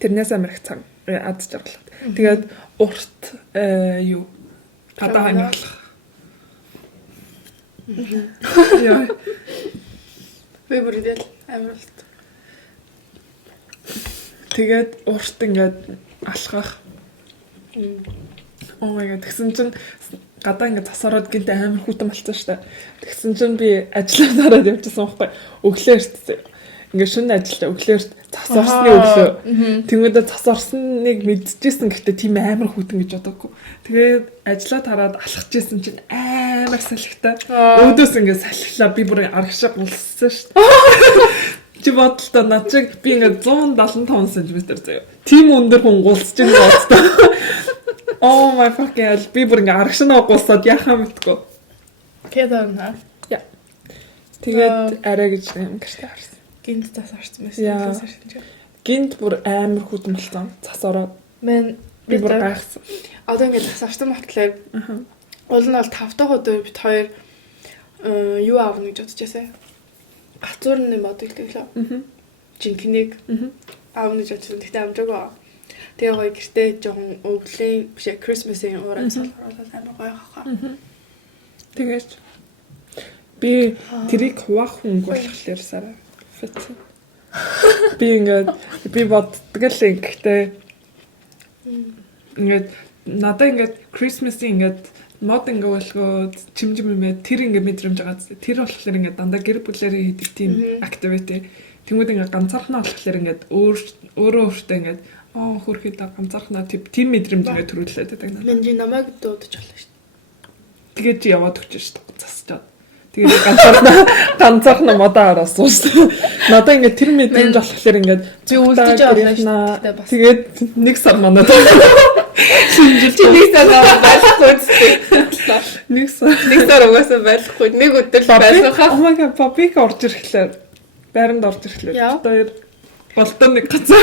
Тэрнээс амар их цаг ад жаргалаад. Тэгээд урт юу гадаа хангах. Яа. Би бүрдэл амарлт. Тэгээд урт ингээд алхах. Oh my god тэгсэн чинь гадаа ингээд тасараад гинт амар хүүтэн болчихсон шүү дээ. Тэгсэн чинь би ажиллаад хараад явчихсан байхгүй. Өглөөрт ингээд шөнө ажилдаа өглөөрт тасарсны өглөө. Тэнгүүдээ тасарсныг мэдчихсэн гэхдээ тийм амар хүүтэн гэж бодоагүй. Тэгээд ажиллаад хараад алхажсэн чинь амар салхитай. Өөдөөс ингээд салхилаа би бүр аргашаа гулссан шүү дээ. Чи бодлоо над чиг би ингээд 175 см заяа. Тим өндөр хүн гулсж байгаа бодлоо. Oh my fucking hell. Би бүр ингээд аргашаа гулсаад яхаа мэдгүй. Кэдэн. Яа. Тэгээд арай гэж юм гэртээ харсан. Гинт тас орсон байсан. Гинт бүр амар хүүтэн болсон. Цас ороод. Мен би бүр гайхсан. Одоо ингээд тас орсон батлаа. Уул нь бол 5 дахь өдөр бит хоёр юу аавна гэж бодож байсан. Гацуур нь бодогддог лөө. Жинхнийг аавна гэж бодсон. Тэгтээ амжаагаа. Тэгээ гоё гэртээ жоохон өвлийн биш Christmas-ийн уураа салгуулаад амар гоё хаа. Тэгээд би тэрийг хуваах хүн болохоор сараа. Би ингээд би боддог л ингэхдээ ингээд надаа ингээд Christmas-ийн ингээд мод ингээ болгоод чимжим юм тэр ингээ мэдрэмж байгаа. Тэр болохоор ингээ дандаа гэр бүлэрээ хийдэг тийм activity. Тэнгүүд ингээ ганцаархнаа болохоор ингээ өөрөө өөртөө ингээ хөрхөд ганцаархнаа тийм мэдрэмж ингээ төрүүлээд байдаг надад. Мен жи намайг дуудаж болно шүү дээ. Тэгээд чи яваад өгч шүү дээ. Засчаад. Тэгээд ганцаархнаа модоо араасан шүү дээ. Надаа ингээ тэр мэдрэмж болохоор ингээ би үлдэж байгаа шүү дээ. Тэгээд нэг сар манад шинжилж нэг сар байхгүй зү. Нэг сар угаасаа байхгүй. Нэг өдөр байсан хаа. Oh my god, папик орж ирэхлээр байранд орж ирэхлээр хоёр болтон нэг газар.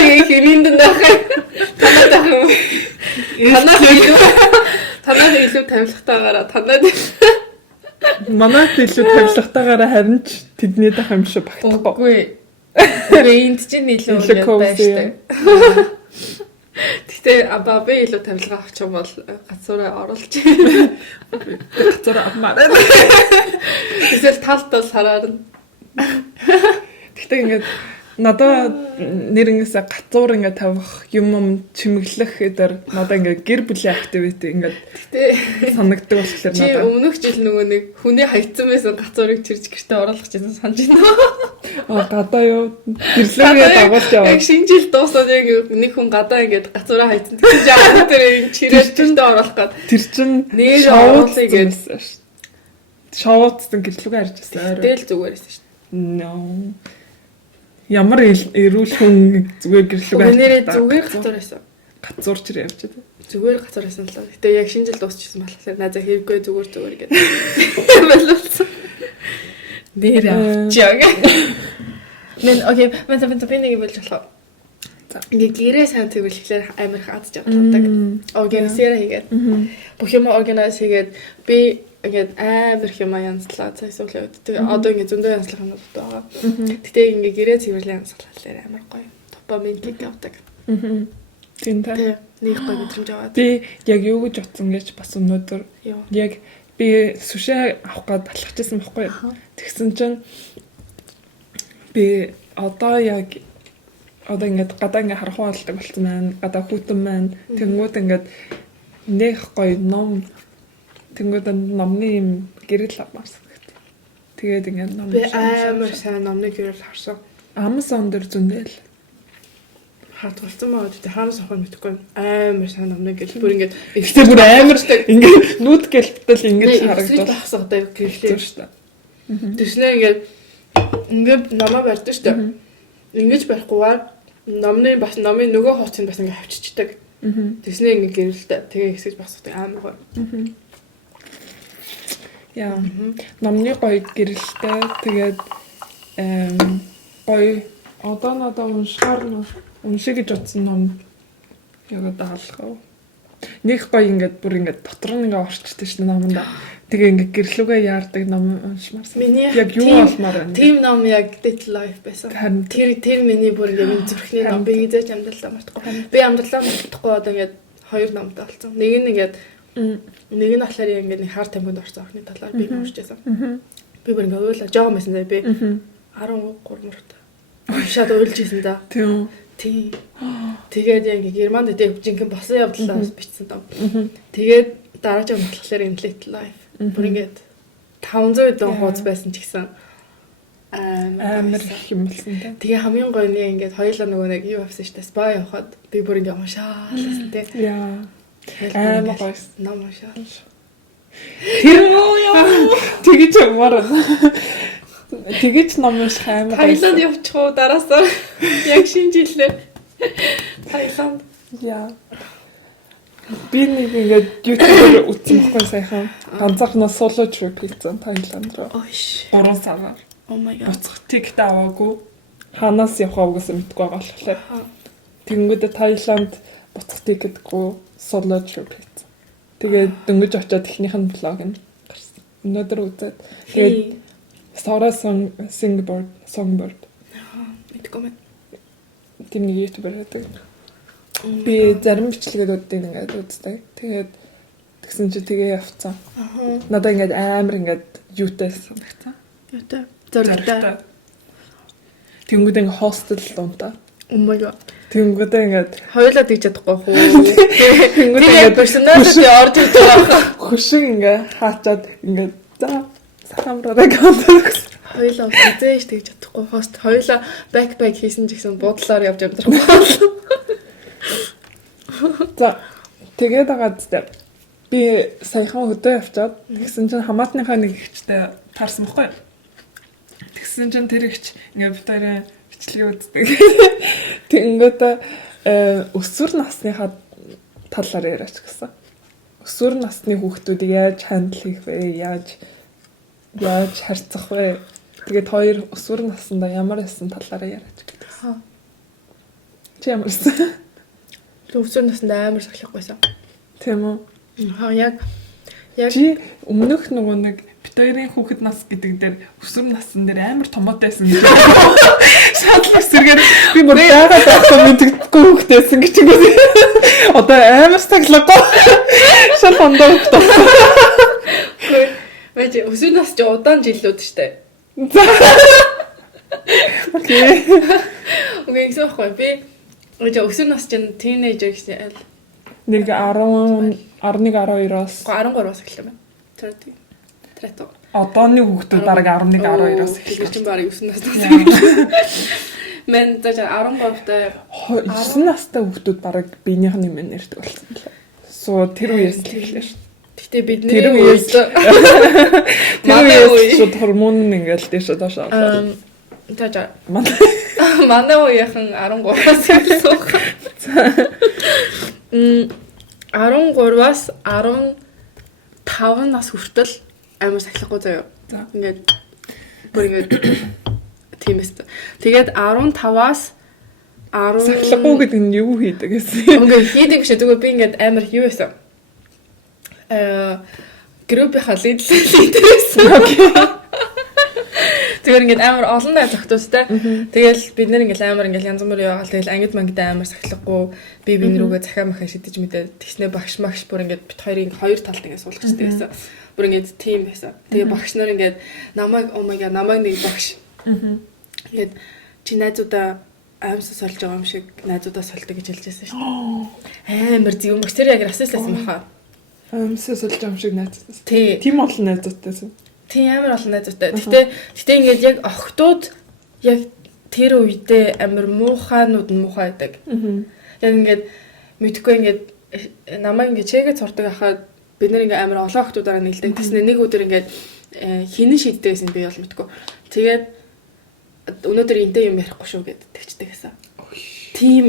Тэгээ хэмэнд нөхөр. Танаа илүү тавилгатаагаараа танаа манайд илүү тавилгатаагаараа харин ч тэдний дах юм шиг багтахгүй. Үгүй. Энд чинь илүү байштай. Гэтэ би илүү тавилга авчих бол гацуураа оруулж. Гацуураа авмаар. Эсвэл талт бол хараарна. Гэтэ ингээд надад нэрнээсээ гацуур ингээд тавих юм чимэглэх гэдэг надад ингээд гэр бүлийн activity ингээд санагддаг болохоор надад. Чи өмнөх жил нөгөө нэг хүний хаягдсан байсан гацуурыг чирж гэртээ оруулах гэсэн санаж байна. Гадаа юу гэрлэгээ дагуулж яваа. Яг шинэ жил дуусаад яг нэг хүн гадаа ингээд гацуураа хайцсан. Тэгж яагаад тэр чирэж гэртээ оруулах гээд тэр чин нэр оруулъя гэсэн. Шоуцсан гэрлэгээ харж байсан. Тэгэл зүгээрсэн шүү дээ. No. Ямар эрүүл хүн зүгээр гэрлэгээ. Нэрээ зүгээр гацуур байсан. Гацуур чир явж байгаа. Зүгээр гацуур байсан л. Гэтэ яг шинэ жил дуусчихсан болохоор наазаа хэрэггүй зүгээр гэдэг. Боловсон. Нэр авчяаг. Мен окей, мен нэг болж болох. Ингээ гэрээ сайн тэгвэл амар их адж явдаг. Организера хийгээд. Бүх юм организ хийгээд би ингээд амар их юм янзлаа цайсуулаа. Тэгээ одоо ингээ зөндөө янзлах юм байгаа. Гэтэ ингээ гэрээ цэвэрлэн янзлахлаар амар гоё. Допамин явдаг. Тийм та. Нэг гоё мэдрэмж аваад. Би яг юу гэж утсан гэж бас өнөөдөр яг би сүшээ авах гээд алхажсэн байхгүй. Тэгсэн чинь би одоо ингээд гадаа ингээд харах болдог болсон байна. Гадаа хүүтэн байна. Тэнгүүд ингээд нэг гоё ном тэнгүүд номны юм гэрэл авмаарсан гэдэг. Тэгээд ингээд ном би амар сайн номны гэрэл харсан. Amazon дээр зөндөл. хатгалцсан маа гэдэг хаанаас авах нь мэдэхгүй амар сайн номног гэл бүр ингээд ихтэй бүр амар ингээд нүд гэлтэл ингэж харагдаж багсаа одоо гэрлээ шүү дээ. Тэснэ ингээд намаа барьдаг шүү дээ. Ингэж барихгүйгээр номын нөгөө хуудсыг бас ингээд авчичдаг. Тэснэ ингээд гэрэлтэй. Тэгээ хэсэж багсдаг амар гоё. Яа. Номны гоё гэрэлтэй. Тэгээд гоё одоо уншиг гэж утсан ном яг даалгав. Нэг гоё ингээд бүр ингээд дотор нь ингээд орчтой шнэ номонда. Тэгээ ингээд гэрлүүгээ яардаг ном уншмаарсан. Яг юу болмоор байна. Team ном яг Dead Life байсан. Тэр миний бүр ингээд зүрхний ном би эзэж амьдралаа мартахгүй. Би амьдралаа мартахгүй одоо ингээд хоёр номтой болсон. Нэг нь ингээд нэг нь болохоор ингээд нэг хар тамхинд орсон охины талаар би уншижсэн. Би бүр ингээд уйлаа жоохон байсан заа би 13 мөрт. Шат уйлж исэн да. Тийм. Тэгээд яг Германд дэв жинхэнэ болсон явдлаа бичсэн даа. Тэгээд дараа жоо болохоор Dead Life. Бүр ингээд 500 дон хуудас байсан ч гэсэн амар хэмэлсэн та. Тэгээ хамгийн гоё нь ингээд хоёулаа нөгөө нэг юу авсан штэ спа явахад би бүр ингээд уншаалсан тий. Яа. Амар гоё ном уншаал. Тэр яа. Тэгэж ямар. Тэгэж ном унших амар гоё. Таиланд явчих уу дараасаа яг шинэ жилээр. Таиланд. Яа. Би нэг ингээд YouTube-ээр үзсэн байхгүй сайхан. Ганцаархнаа solo trip хийсэн Таиланд руу. Ойш. 3 сараар. Oh my god. Буцах тикт аваагүй. Ханаас явах угаасаа мэдгүй байгаа болохоор. Тэнгүүдээ Таиланд буцах тиктгүй solo trip хийсэн. Тэгээд дөнгөж очиод эхнийх нь блог нь гарсан. Өнөөдөр үзээд тэгээд Sora Songbird. Мэдгүй мэн. Тийм нэг YouTuber гэдэг. Би зарим бичлэгээнүүдийг ингээд үздэг. Тэгээд тэгсэн чи тэгээ явцсан. Надаа ингээд амар ингээд юутай санагдсан. Юутай? Зоригтой. Тэнгүүд ингээд хостел дуунта. Oh my god. Тэнгүүдээ ингээд хоёулаа тэгж чадахгүй хөө. Тэгээд персонажтай орж ирдэг байгаа. Хөшиг ингээд хаачаад ингээд за самраараа гэнэ. Хоёулаа үзээш тэгж чадахгүй. Хост хоёулаа backpack хийсэн ч гэсэн буудлаар явж амьдрахгүй. За тэгээд агаад би саяхан хөдөө явчаад тэгсэн чинь хамаатныхаа нэг ихчтэй таарсан байхгүй. Тэгсэн чинь тэр ихч ингээд битэрэ бичлэг үздэг. Тэнгүүд өсвөр насныхаа талаар яриач гэсэн. Өсвөр насны хүүхдүүдийг яаж хандл хийх вэ? Яаж харьцах вэ? Тэгээд хоёр өсвөр наснда ямар байсан талаараа яриач гэсэн. Чи ямар байсан? Өсвөр наснд амар сахлахгүйсэн. Тийм үү? Яг чи өмнөх нөгөө нэг битэрийн хүүхэд нас гэдэг дээр өсвөр насн дээр амар томоотэйсэн гэж. Шатлах сэргээр би бүр яагаад таахгүй мэддэггүй хүүхдээсэн гэж юм. Одоо амар сахлахгүй. Шал хондоо хөтөө. Мэдээ өсвөр нас ч удаан жилүүд штэ. Окей. Окей гэхгүй би өсвөр нас чинь тинейжер гэсэн айл. Нэг 11-12-оос 13-оос эхэлсэн байна. Тэрэтэ. Одооны хүүхдүүд бараг 11-12-оос эхэлсэн. чинь бараг 9 наснаас. Мен за 13-тай 9 настай хүүхдүүд бараг биенийх нь юм нэрдэг болсон лээ. Суу тэр үеэс л эхэллээ шүү. Гэтэ бидний үеэс шууд гормон ингээл дэше доош авлаа. За манай үеийнхэн 13-аас эхэлсэн. 13-аас 15 нас хүртэл амар сахлахгүй заяа. Ингээд бүр ингээд тиймээс. Тэгээд 15-аас 10 сахлахгүй гэдэг нь юу хийдэг гэсэн. Ингээд хийдэг биш зүгээр би ингээд амар юу байсан. Группийнхаа лидер байсан. Тэгэхээр ингээд амар олон найз зохиостой. Тэгэл бид нэр ингээд амар ингээд янз бүр яваал тэгэл ангид мангид амар сахлахгүй би рүүгээ захаа махаа шидэж мэдээ тэгснэ багш магш бүр ингээд бит хоёрын хоёр талд ингээд суулгачдаг байсан. Бүр ингээд тим байсан. Тэгээ багш нар ингээд намайг oh my god намайг нэг багш. Ингээд чи найзуудаа аимсаа сольж байгаа юм шиг найзуудаа сольдог гэж хэлжсэн шүү дээ. Амар зөв багш тэр яг расисласан баха. Аимсаа сольж байгаа юм шиг найзуудаа. Тийм олон найзуудтайсэн. Тийм амар олон найзуудтай. Гэтэ ингээд яг охтууд яг тэр үедээ амар муухайнууд нь муухай байдаг. Яг ингээд мэдгүй ингээд намайг ингээд чэгээ цурдаг ахад бид нэр ингээд амар олон хүмүүсаараа нэлээд тэснэ нэг өдөр ингээд хинэн шийддэгсэн би бол мэдгүй. Тэгээд өнөөдөр энтэй юм ярихгүй шүү гэд тэгчдэг гэсэн. Тим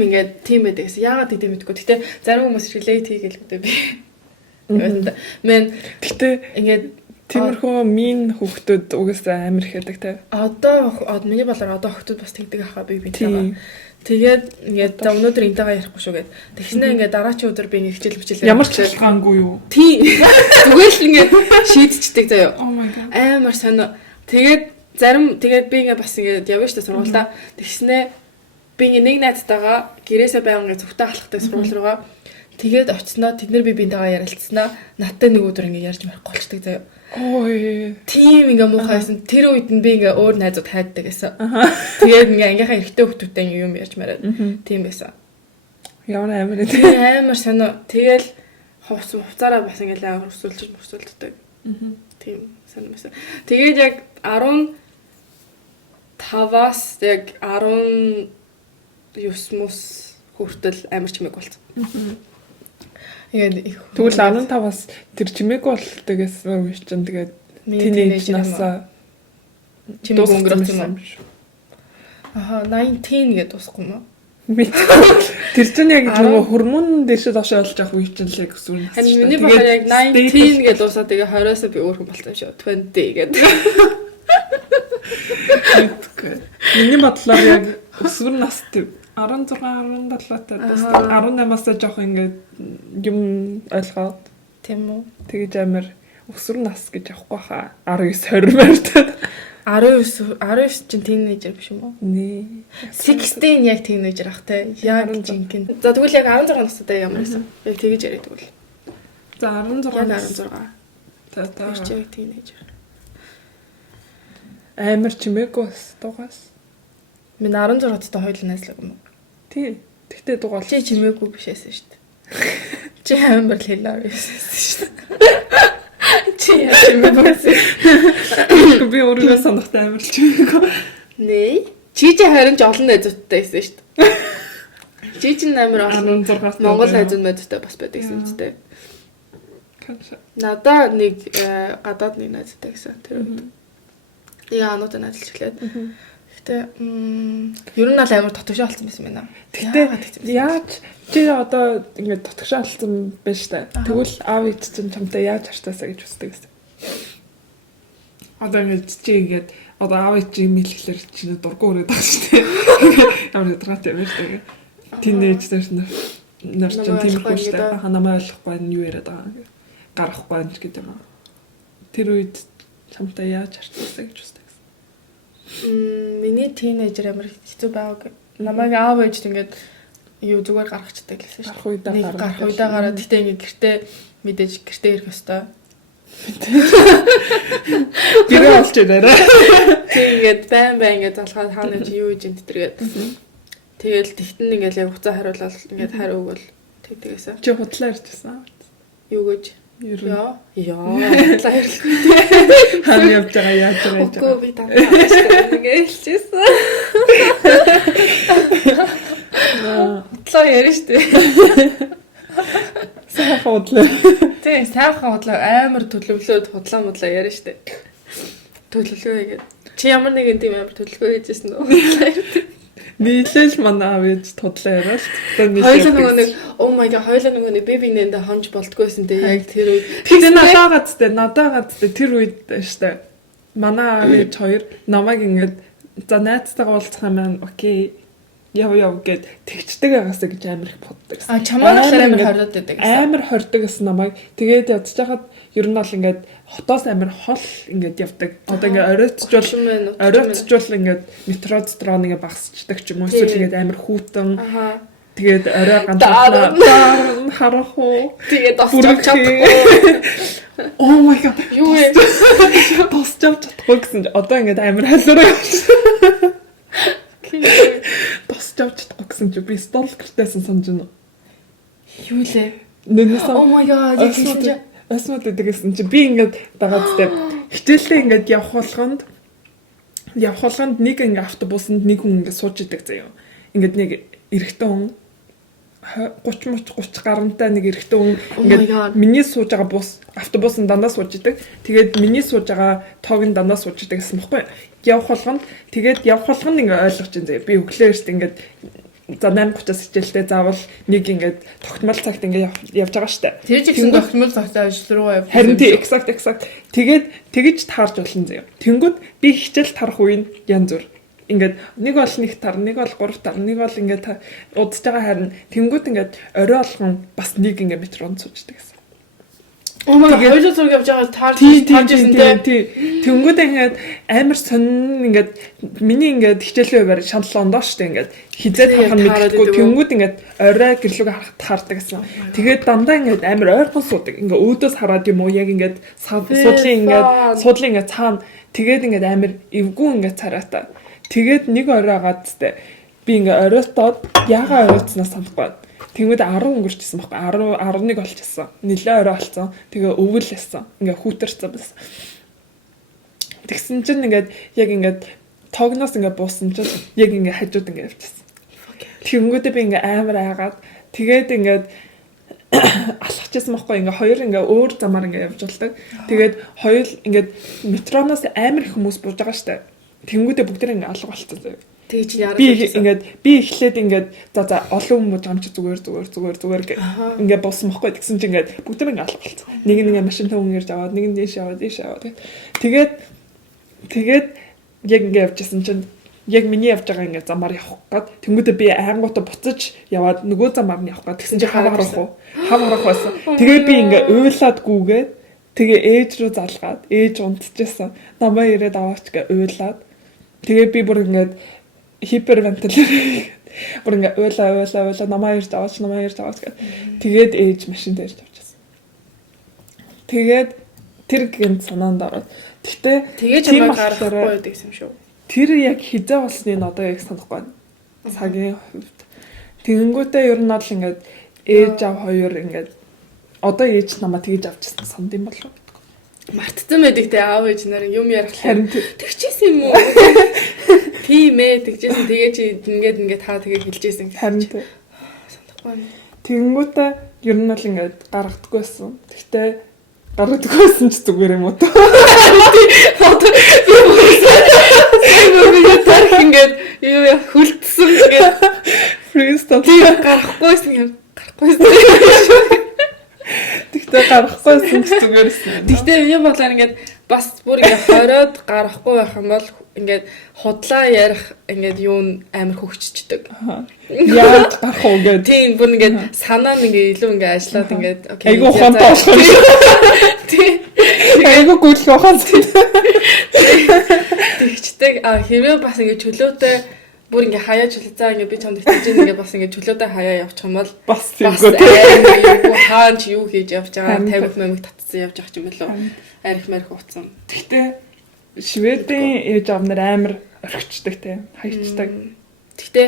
байдаг гэсэн. Яагаад гэдэг мэдгүй. Гэтэ зарим хүмүүс relate хийгээл би. Мен гэтэ ингээд тиймэрхүү мин хүүхдүүд угаасаа амар ихэдэг те. Одоо миний болоор одоо хүүхдүүд бас тэгдэг ахаа би байгаа. Тэгээд ингээд за өнөөдөр энтэйгээ ярихгүй шүү гэд. Тэгснэ ингээд дараачийн өдөр би ингээд хичээл ямар ч шалтгаангүй юу. Тийм. Зүгээр л ингээд шийдчихдэг заяа. Oh my god. Амар сонио. Тэгээд би ингээд бас ингээд явна штэ сургуультай. Тэгснэ би ингээд нэг найзтайгаа гэрээсээ байнга зүгтээ халахтай сургууль руугаа. Тэгээд очсноо тэд нар би бинтэйгээ ярилцсанаа надтай нэг өдөр ингээд ярьж марахгүй болчдаг заяа. Ой. Тийм ингээ муухайсан. Тэр үед нь би ингээ өөр найзууд хайддаг гэсэн. Тэгээд ингээ ангийнхаа эрэгтэй хүүхдүүдтэй ингээ юм ярьж мараад. Тийм байсан. Ямар амар тийм амар сонио. Тэгэл хувцаараа бас ингээ амар өсвөлддөг. Тийм сонио байсан. Тэгээд яг 15-аас яг 19 мус хүртэл амар чимээг болсон. Тэгвэл 15-аас тэр чимээг болдог гэсэн үг чинь тэгээд тинейж насаа чимээг өнгөрөөсөн юм. Аха 19 гэдээ дуусахгүй юм уу? Тэр чинь яг нөгөө хормон дэше доош олж авах үе чинь л яг өсвөр. Харин миний бахаар яг 19 гэдээ дуусаад тэгээ 20-оос би өөрхөн болсон шүү. 20 гэдэг. Миний бодлоор яг өсвөр нас төв 16 17-тай 18-аас жоох ингээд юм ойлгоод тийм үү. тэгэж амар өсвөр нас гэж авахгүй хаа 19 20 мөртөд 19 чинь тийнейжер биш юм уу? Nee. 16 яг тийнейжер ах те. Яг жинхэнэ. За тэгвэл яг 16 настай ямар байсан? Яг тэгэж яриад тэгвэл. За 16 16. За яг тийнейжер. Амар чимээг бас дугаас. Минь 16 та хоёул найзлаг юм уу? Тий. Тэгтээ дугаал. Чи чимээгүй бишээсэн шүү дээ. Чи амар л хэлээр байсан шүү дээ. Чи чимээгүй. Би өөрөө санахтай амар л чимээгүй. Нээ. Чи харин ч олон найзуудтай байсан шүү дээ. Чи чинь амар олон 16-аас Монгол найзуудтай бас байдаг гэсэн үстэй. Надаа нэг гадаад нэг найзтай гэсэн тэр үед. Яа анууд найзлж эхлээд. Гэтэ ер нь л амар дотгошоо болсон байсан байна. Гэтэ яаж чи одоо ингээд дотгошоо болсон байна штэ. Тэгвэл аав ээж чинь чамтай яаж харьцаасаа гэж үздэг гэсэн. Одоо ингээд чи ингээд одоо аав ээж юм хэлэхлээр чи дургу өрөөд байгаа штэ. Ямар ядратай юм штэ. Тинейж нар чинь тиймэрхүү штэ. Намаа ойлгохгүй юу яриад байгаа. Гарахгүй гэдэг юм. Тэр үед чамтай яаж харьцаасаа гэж үздэг. Миний тийнейжер амар хэцүү байгааг. Намайг аав ээж ингээд юу зүгээр гаргачдаг гэсэн шүү дээ. Гарах уйдаа гараад гэтээ ингээд гэртээ мэдээж гэртээ ирэх ёстой. Гэрээ олж ирээрээ. Тэг ингээд байн ингээд залхаад хаана чи юу гэж энэ тэгэл тэгтэн ингээд яг хуцаа хариулаад ингээд хариу өгвөл тэгдэгсэн. Чи хутлаа ирчихсэн. Юу гэж? Яа. Хутлаа ирлээ. Хаана явж байгаа яаж байгаа гэж. Үгүй би тантаа ингээд хэлчихсэн. Хутлаа ярина штэ. Сайхан худлаа. Тэг сайхан худлаа амар төлөвлөөд худлаа модлаа ярина штэ. Төлөвлөө гэдэг. Чи ямар нэгэн тийм амар төлөвлөгөө хийжсэн үү? Нийлэл манай аав ээж тудлаа яриа шүү дээ. Хоёлаа нөгөө нэг oh my god хоёлаа нөгөө нэг би биенэндээ хонж болдгойсэн дээ яг тэр үед. Тэгтээ надаагаад тэр үед шүү дээ. Манай аав ээж хоёр намайг ингээд за найзтайгаа уулзах юм байна. Окей. Яв гэд тэгчдэг байгаасаа гэж амар их боддог. А чамаар амар хордод байдаг. Амар хордог гэсэн намайг. Тэгээд ядж хахад ер нь бол ингээд хотоос амар хол ингээд явдаг. Одоо ингээд оройтжул ингээд метродрон ингээд багсчдаг ч юм уу. Эсвэл ингээд амар хүүтэн. Тэгээд орой ганцхан харах уу. Тэгээд тосч чадахгүй. Oh my god. Юу вэ? Тосч чадахгүй гэсэн. Одоо ингээд амар халуураа явчихсан. Тосч чадахгүй гэсэн чи би сталкертэйсэн санаж байна. Юу лээ? Нэгнээс Oh my god. Асмууд гэдэгсэн чи би ингээд байгаа зү хичээлдээ ингээд явах болгонд явах болгонд нэг ингээ автобусанд нэг хүн ингээ сууж идэг заяа. Ингээд нэг эрэгтэй хүн 30 гарантай нэг эрэгтэй хүн ингээд миний сууж байгаа бус автобусын дандаа сууж идэг. Тэгээд миний сууж байгаа тоог дандаа сууж идэг гэсэн баггүй. Явах болгонд ингээд ингээ ойлгож чинь заяа. Би өглөө эрт ингээд за 8:30-аас хичээлдээ заавал нэг ингээд тогтмол цагт ингээ явж байгаа штэ. Тэр жигсэн тогтмол цагт ажил руу явж. Харин тий exact. Тэгээд тэгэж таарж болно заяа. Тэнгүүд би хичээл тарах үеийн янз бүр ингээд нэг бол нэг тар, нэг бол 3 тар, нэг бол ингээд удаж байгаа харин тэнгүүд ингээд орой болгон бас нэг ингээд метронд суучдаг гэсэн. Тэгээд хоёул зураг явж байгаа таарж ирсэн тий. Тэнгүүд ингээд амар сонин ингээд миний ингээд хичээлийн хуваар шаналлаа ондоо штэ ингээд хизээд харах нь мэдгүй тэнгүүд ингээд орой гэрлүүг харах таардаг гэсэн. Тэгээд дандаа ингээд амар ойрхон суудаг. Ингээд өөдөөс хараад юм уу яг ингээд суудлын ингээд цаана тэгээд ингээд амар эвгүй ингээд цараатай. Тэгээд нэг орой агаад тээ би ингээ оройтоод яага оройтснаас санахгүй. Тэнгүүд 10 өнгөрчихсэн байхгүй 11 болчихсон. Нилээ орой болсон. Тэгээ өвөл лсэн. Ингээ хүүтэрсэн байсан. Тэгсэн чинь ингээд яг ингээд тогноос ингээ буусан чинь яг ингээ хажууд ингээ явчихсан. Тэнгүүдээ би ингээ амар айгаад тэгээд ингээд алхчихсан байхгүй ингээ хоёр ингээ өөр замаар ингээ явж болдог. Тэгээд хоёр ингээ метроноос амар их хүмүүс бууж байгаа штэ. Тэнгүүдээ бүгдээ ингээ алга болчихсон заяа. Тэгж яарах. Би эхлээд ингээд за олон хүмүүс амч зүгээр ингээ буусан байхгүй тэгсэн чинь ингээ бүгдээ ингээ алга болчихсон. Нэг нэг машин төвөн ирж аваад нэг нь дээш аваад. Тэгээд яг ингээ явжсэн чинь яг миний явж байгаа ингээ замаар явах гээд тэнгүүдээ би аянгуудаа буцаж яваад нөгөө замаар нь явах гээд тэгсэн чинь хав харах байсан. Тэгээд би ингээ уйлаад гүүгээд тэгээ ээж рүү залгаад ээж унтчихсан. Намаа ирээд аваач гэ уйлаад тэгээ би бүр ингээд хипервентилэр бүр ингээд уйлаа намаа ирж аваач гэд тэгээд ээж машин дээр тавьчихсан. Тэгээд тэр гинт санаанд ороод тэгтээ тэгээ чамайг гаргахгүй байдаг юм шүү. Тэр яг хизээ болсныг одоо яг санахгүй байна. Цагийн хувьд. Тэгэнгүүтээ ер нь бол ингээд ээж аав хоёр ингээд одоо ээж намаа тэгж авчихсан санд юм болов. Мартсан байдаг те аав ээж нар юм ярихлаа. Тэгчихсэн юм уу? Тийм ээ тэгчихсэн. Тэгээ чи ингээд та тэгээ хэлжсэн. Харин санахгүй. Тэгэнгүүтээ ер нь бол ингээд гаргадаггүйсэн. Тэгтээ гаргадаггүйсэн ч зүгээр юм уу? Одоо би тарих ингээд юу яа хүлдсэн тэгээд freestyle гарахгүйсэн юм. Тэгтээ гарахгүйсэн ч зүгээрсэн. Тэгтээ юм болоо ингээд бас бүр ингээд хороод гарахгүй байх юм бол ингээд худлаа ярих ингээд юу амар хөвччдөг. Яаж гарах уу гэдэг. Тийм бүр ингээд санаа нь ингээд илүү ингээд ажиллаад ингээд окей. Айгуу ухаантай болох юм. Тийм. Айгуу гүйлэх ухаантай. Тэгчдэг. Хэрвээ бас ингээд чөлөөтэй бүр ингээ хаяа чөлөөтэй ингээ би чамд итгэж ингээ бас ингээ чөлөөтэй хаяа явчих юм бол бас тиймгүй хаач юу хийж явж байгаа 50 мэмэг татсан явж байгаа ч юм болоо арих уцсан. Тэгтээ Шведийн ээж аав нар амар орхичдаг те хаягчдаг. Тэгтээ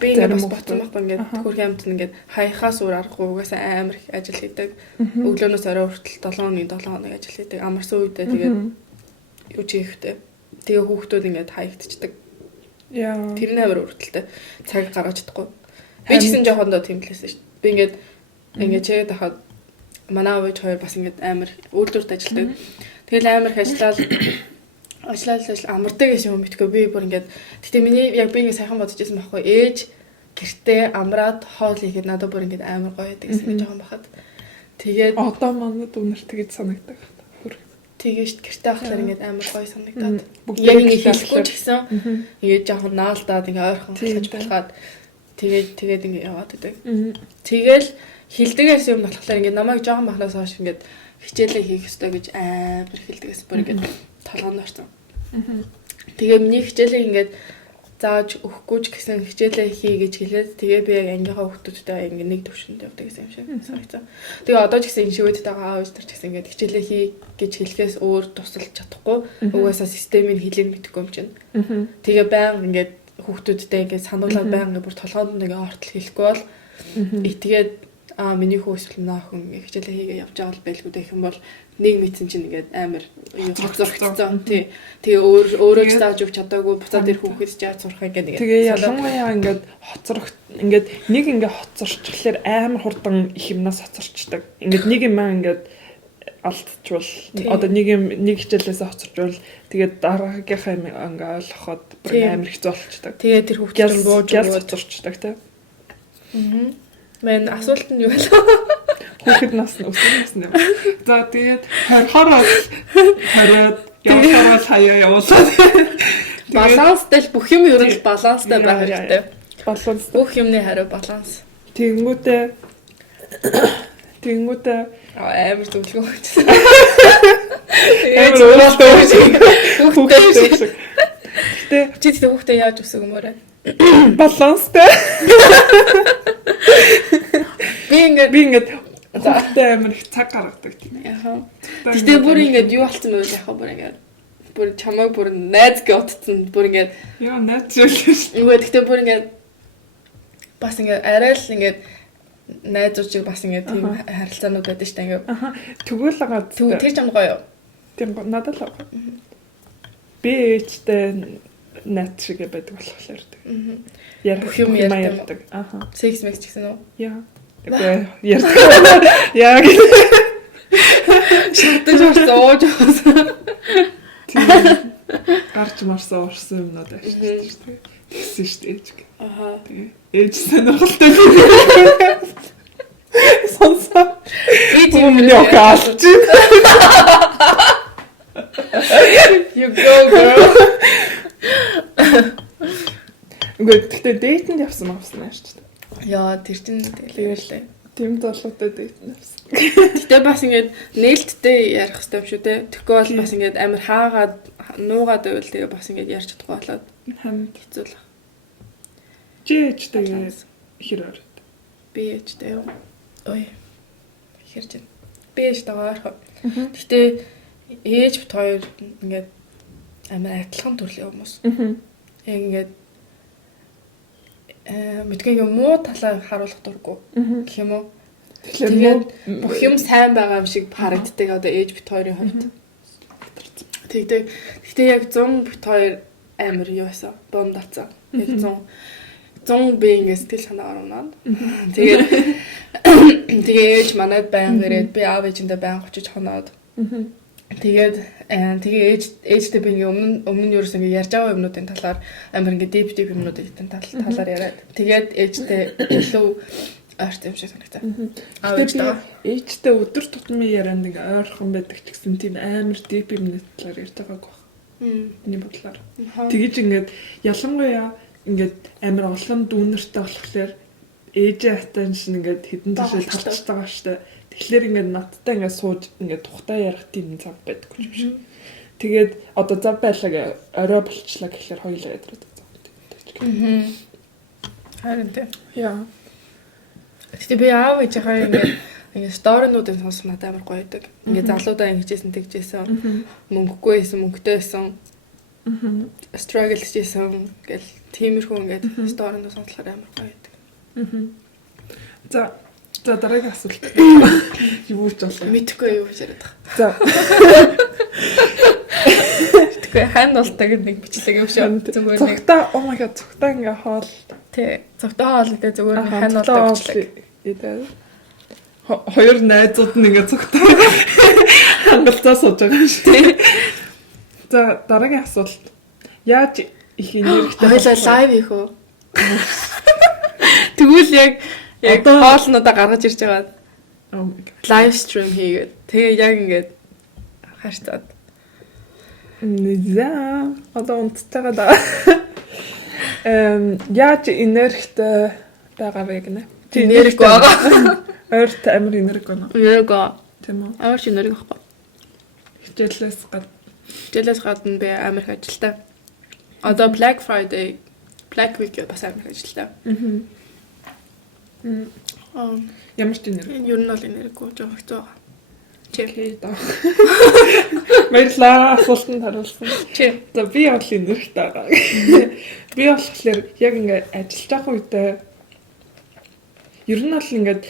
би ингээ бас ботсон байхгүй ингээ хөрх амт ингээ хаяхаас өөр аргагүй угаасаа амар их ажил хийдэг. Өглөөнөөс орой хүртэл 7 хоног ажил хийдэг. Амарсан үедээ тэгээд юу ч хийхтэй. Тэгээ хүүхдүүд ингээ хаягдчихдаг. Яа. Тэрний амар өртөлтэй цаг гаргаж чадахгүй. Би ч гэсэн жоохондоо тийм лээсэн шүү дээ. Би ингээд чигээд хахад манай өвөж хоёр бас ингээд амар үйлдвэрт ажилладаг. Тэгэл амар их ажиллаад амардаг гэсэн юм битгүй би бүр ингээд гэтээ миний яг би ингээд сайхан бодож байсан байхгүй ээж гэртээ амраад хоол хийхэд надад бүр ингээд амар гоё байдаг гэсэн жоохон бахад. Тэгээд одоо манайд үнэр тэгэж санагдаг. Тэгээд гэртээ ахлаар ингээд амар гоё санагдаад яг ингээд хэлэхгүй ч гэсэн ингээд жоохон наалдаад ингээд ойрхон халж болоход тэгээд ингээд яваад байдаг. Тэгэл хилдэгээс юм болохоор ингээд намайг жоохон бахнаас хойш ингээд хичээлээ хийх ёстой гэж амар хилдэгээс бүр ингээд толгоонд орсон. Тэгээ миний хичээлээ ингээд зааж өгөхгүй ч гэсэн хичээлээ хий гэж хэлээд тэгээ би яг ангийнхаа хүүхдүүдтэй ингээд нэг төвшөнд явдаг гэсэн юм шиг санагдсан. Тэгээ одоо ч гэсэн энэ шивэдтэйгээ аав ээж нар ч гэсэн ингээд хичээлээ хий гэж хэлэхээс өөр тусалж чадахгүй. Угаасаа системийг хэлэн мэдэхгүй юм чинь. Тэгээ баян ингээд хүүхдүүдтэй ингээд сануулаад баян ингээд бүр толгоонд ингээд ортол хэлэхгүй бол тэгээд миний хүү эсвэл наа хүн хичээлээ хийгээ явж байгаа л байлгүй гэх юм бол нэг мэдсэн чинь ингээд амар хоцрогдсон. Тэгээ өөрөө ч зааж өгч чадаагүй буцаад ирэх хүүхэд ч яаж сурах ингээд нэг. Тэгээ ялангуяа ингээд ингээд нэг ингээд хоцорчихлаар амар хурдан их юмнаас хоцорчдаг. Ингээд нэг юм ингээд алдчихвал одоо нэг хичээлээс хоцорчвал тэгээд дараагийнхаа юм ингээд ойлгоход амар хэцүү болчихдаг. Тэгээ тэр хүүхэд бууж хоцорчдаг тий. Мен асуулт нь юу вэ? Хүүхэд нас нь өсвөр нас нь. За тэгээд хараад явахаар хаяа явуулаад баланстай л бүх юм ер нь баланстай байх хэрэгтэй. Баланс. Бүх юмны хариу баланс. Тэнгүүтээ амар зөвлөгөө өгсөн. Амар хүүхдээ. Чи тэр хүүхдээ яаж өсөг юм бэ? Баланстай. Би ингээд хүүхдээ амар их цаг гаргадаг тийм. Яхаа. Гэтэ бүр ингээд юу болсон бэ яхаа бүр ингээд бүр чамайг бүр найз гэвтсэн бүр ингээд яа найз зүйлээс. Гэтэ бүр ингээд бас ингээд арай л ингээд найзуудыг бас ингээд тийм харилцаанууд байдаг шүү дээ ингээд. Тэгвэл агаад тэр ч юм гоё юу? Тийм надад л гоё. Би ээжтэй найз шиг байдаг болохоор тийм. Бүх юм ярьдаг. Секс мэкс гэсэн үү? Яа. Ярьдаг. Яа. Шатаж орсон. Тийм. Гарч марсан орсон юмнууд ашиглаж шүү дээ. Тэгсэн шүү дээ ээж. Тийм. Ээж сонирхолтой. Сонсоо. Би тийм яагаад. You go girl. Гэхдээ дейтэнд явсан авсан ааш ч. Яа, тэр чинь тэгэлээ. Тийм залуутай дейтэнд явсан. Гэтэ бас ингээд нээлттэй ярих хэрэгтэй юм шүү те. Тэгэхгүй бол бас ингээд амар хаагаад нуугаад байвал тэгээ бас ингээд ярьж чадахгүй болоод хамт хэцүү л. Жээжтэй хэр орой. Би ээжтэй юу? Ой. Хэрж байна. Би ээжтэй гоорхоо. Гэтэ ээж бит хоёр ингээд амар адилхан төрлийн хүмүүс. Яг ингээд мэдгүй юм муу талаа харуулах дурггүй гэх юм уу. Тэгэхээр бүх юм сайн байгаа юм шиг харагддаг одоо ээж бит хоёрын хувьд. Тэгтээ яг 100 бит хоёр амар юу байсан. Бондацсан. Яг 100 би ингээд сэтгэл санаагаар унаад. Тэгээ ээж манайд байнга ирээд би аав ээжиндээ байнга очиж хоноод. Тэгээ ээжтэй би ингээ өмнө нь юу гэсэн ингээ ярьж байгаа юмнуудын талаар амар ингээ deep юмнуудын талаар яриад. Тэгээд ээжтэй илүү ойрт юм шиг санагдаа. Ээжтэй өдөр тутмын ярианд ингээ ойрхон байдаг ч гэсэн тийм амар deep юмны талаар ярьж байгааг баг. Миний бодлоор. Тэгэж ингээд ялангуяа ингээд амар олон дүүнертэй болохоор ээжээ attention ингээд хідэн ташаал талж байгаа штэ. Тэгэхээр ингээд надтай ингээд сууж ингээд тухтай ярих тийм цаг байдаггүй юм шиг. Тэгээд одоо зав байлаа орой болчлаа гэхэлэр хоёулаа ядраад байгаа. Харин тийм. Яа. Гэтэ би аав ээжийнхээ ингээд сторинуудын сонсох надад амар гоё байдаг. Ингээд залуудаа ингэжсэн тэгжсэн. Мөнгөгүй байсан, мөнгөтэй байсан. Struggle хийсэн гэл тиймэрхүү ингээд сторинууд сонслохоор амар гоё байдаг. За дараагийн асуулт. Юу ч болоо. Мэдхгүй юу гэж яриад байгаа. За. Тэгвэл хань болтойг нэг бичлэг юм шиг зүгээр нэг. Цогтаа oh my god цогтаа ингээ хоол. Тий. Цогтаа хоол гэдэг зүгээр хань болтой бичлэг. Хоёр найзууд нь ингээ цогтаа хангалтаа сууж байгаа шүү дээ. За дараагийн асуулт. Яаж их энергитэй хойлоо лайв хийх үү? Тэгвэл яг хоолнуудаа гаргаж ирж байгаа. Лайв стрим хийгээд тэгээ яг ингээд хашаад. За одоо унтцаага да. Яаж энергитэй байгаа вэ гэнэ? Энерги байгаа. Ойрт амар энерги байна. Энерги. Тийм үү? Амар энерги байхгүй. Хичээлээс гадна би амар их ажилтаа. Одоо Black Friday, Black Week бас амар их ажилтаа. Ямар ч энерги. Ер нь бол энерги жоох хэцүү байгаа. Чи даа. Баярлалаа асуултанд хариулсан. Чи. За би бол энергитэй байгаа. Би болохоор яг ингээд ажиллаж байгаа үедээ ер нь бол ингээд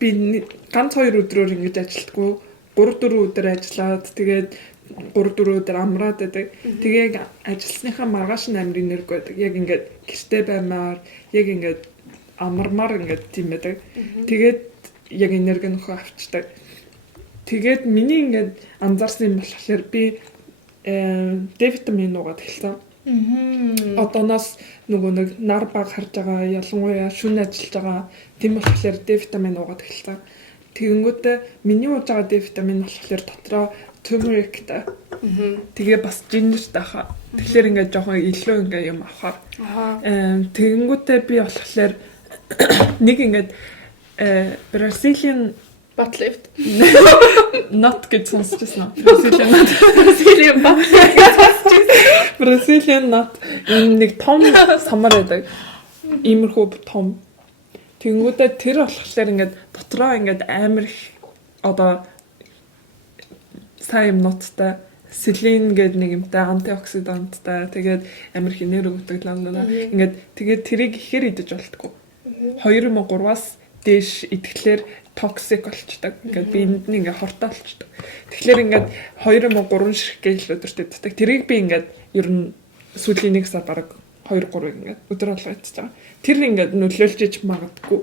би ганц 2 өдрөөр ингэж ажилтгүй 3-4 өдөр ажиллаад тэгээд 3-4 өдөр амраад байдаг. Тэгээд ажилласныхаа маргааш нь амар энерги байдаг. Яг ингээд гэртээ баймаар яг ингээд амармаар ингээд тийм байдаг. Тэгээд яг энерги нөхөө авчдаг. Тэгээд миний ингээд анзаарсан юм болохоор би Д витамин уугаад эхэлсэн. Одооноос нөгөө нэг нар баг харж байгаа, ялангуяа шүн ажиллаж байгаа. Тийм болохоор Д витамин уугаад эхэлсэн. Тэгэнгүүтээ миний ууж байгаа Д витамин болохоор дотроо turmericтэй. Тэгээ бас ginger тахаа. Тэгэхээр ингээд жоохон илүү ингээд юм авахаар. Тэгэнгүүтээ би болохоор нэг ингээд Brazilian butt lift. Not гэж сонсчихсан. Brazilian nut. Brazilian nut нэг том самар байдаг. Иймэрхүү том. Тэнгүүдээ тэр болохоор ингээд дотроо ингээд амар их одоо сайн нуттай селен гэдэг нэг юмтай антиоксиданттай тэгээд амар их энерги өгдөг ландаа. Ингээд тэгээд тэрийг ихээр идэж болтгоо. 2-3-аас дээш идэхлээр токсик болчдаг. Ингээд биед нь ингээд хортой болчдаг. Тэгэхээр ингээд 2-3 ширхэг гээл өдөрт иддэг. Тэрийг би ингээд ер нь сүүлийн 1 сар бараг 2-3-ыг ингээд өдөр болго идчихэж байгаа. Тэр ингээд нөлөөлж иж магадгүй.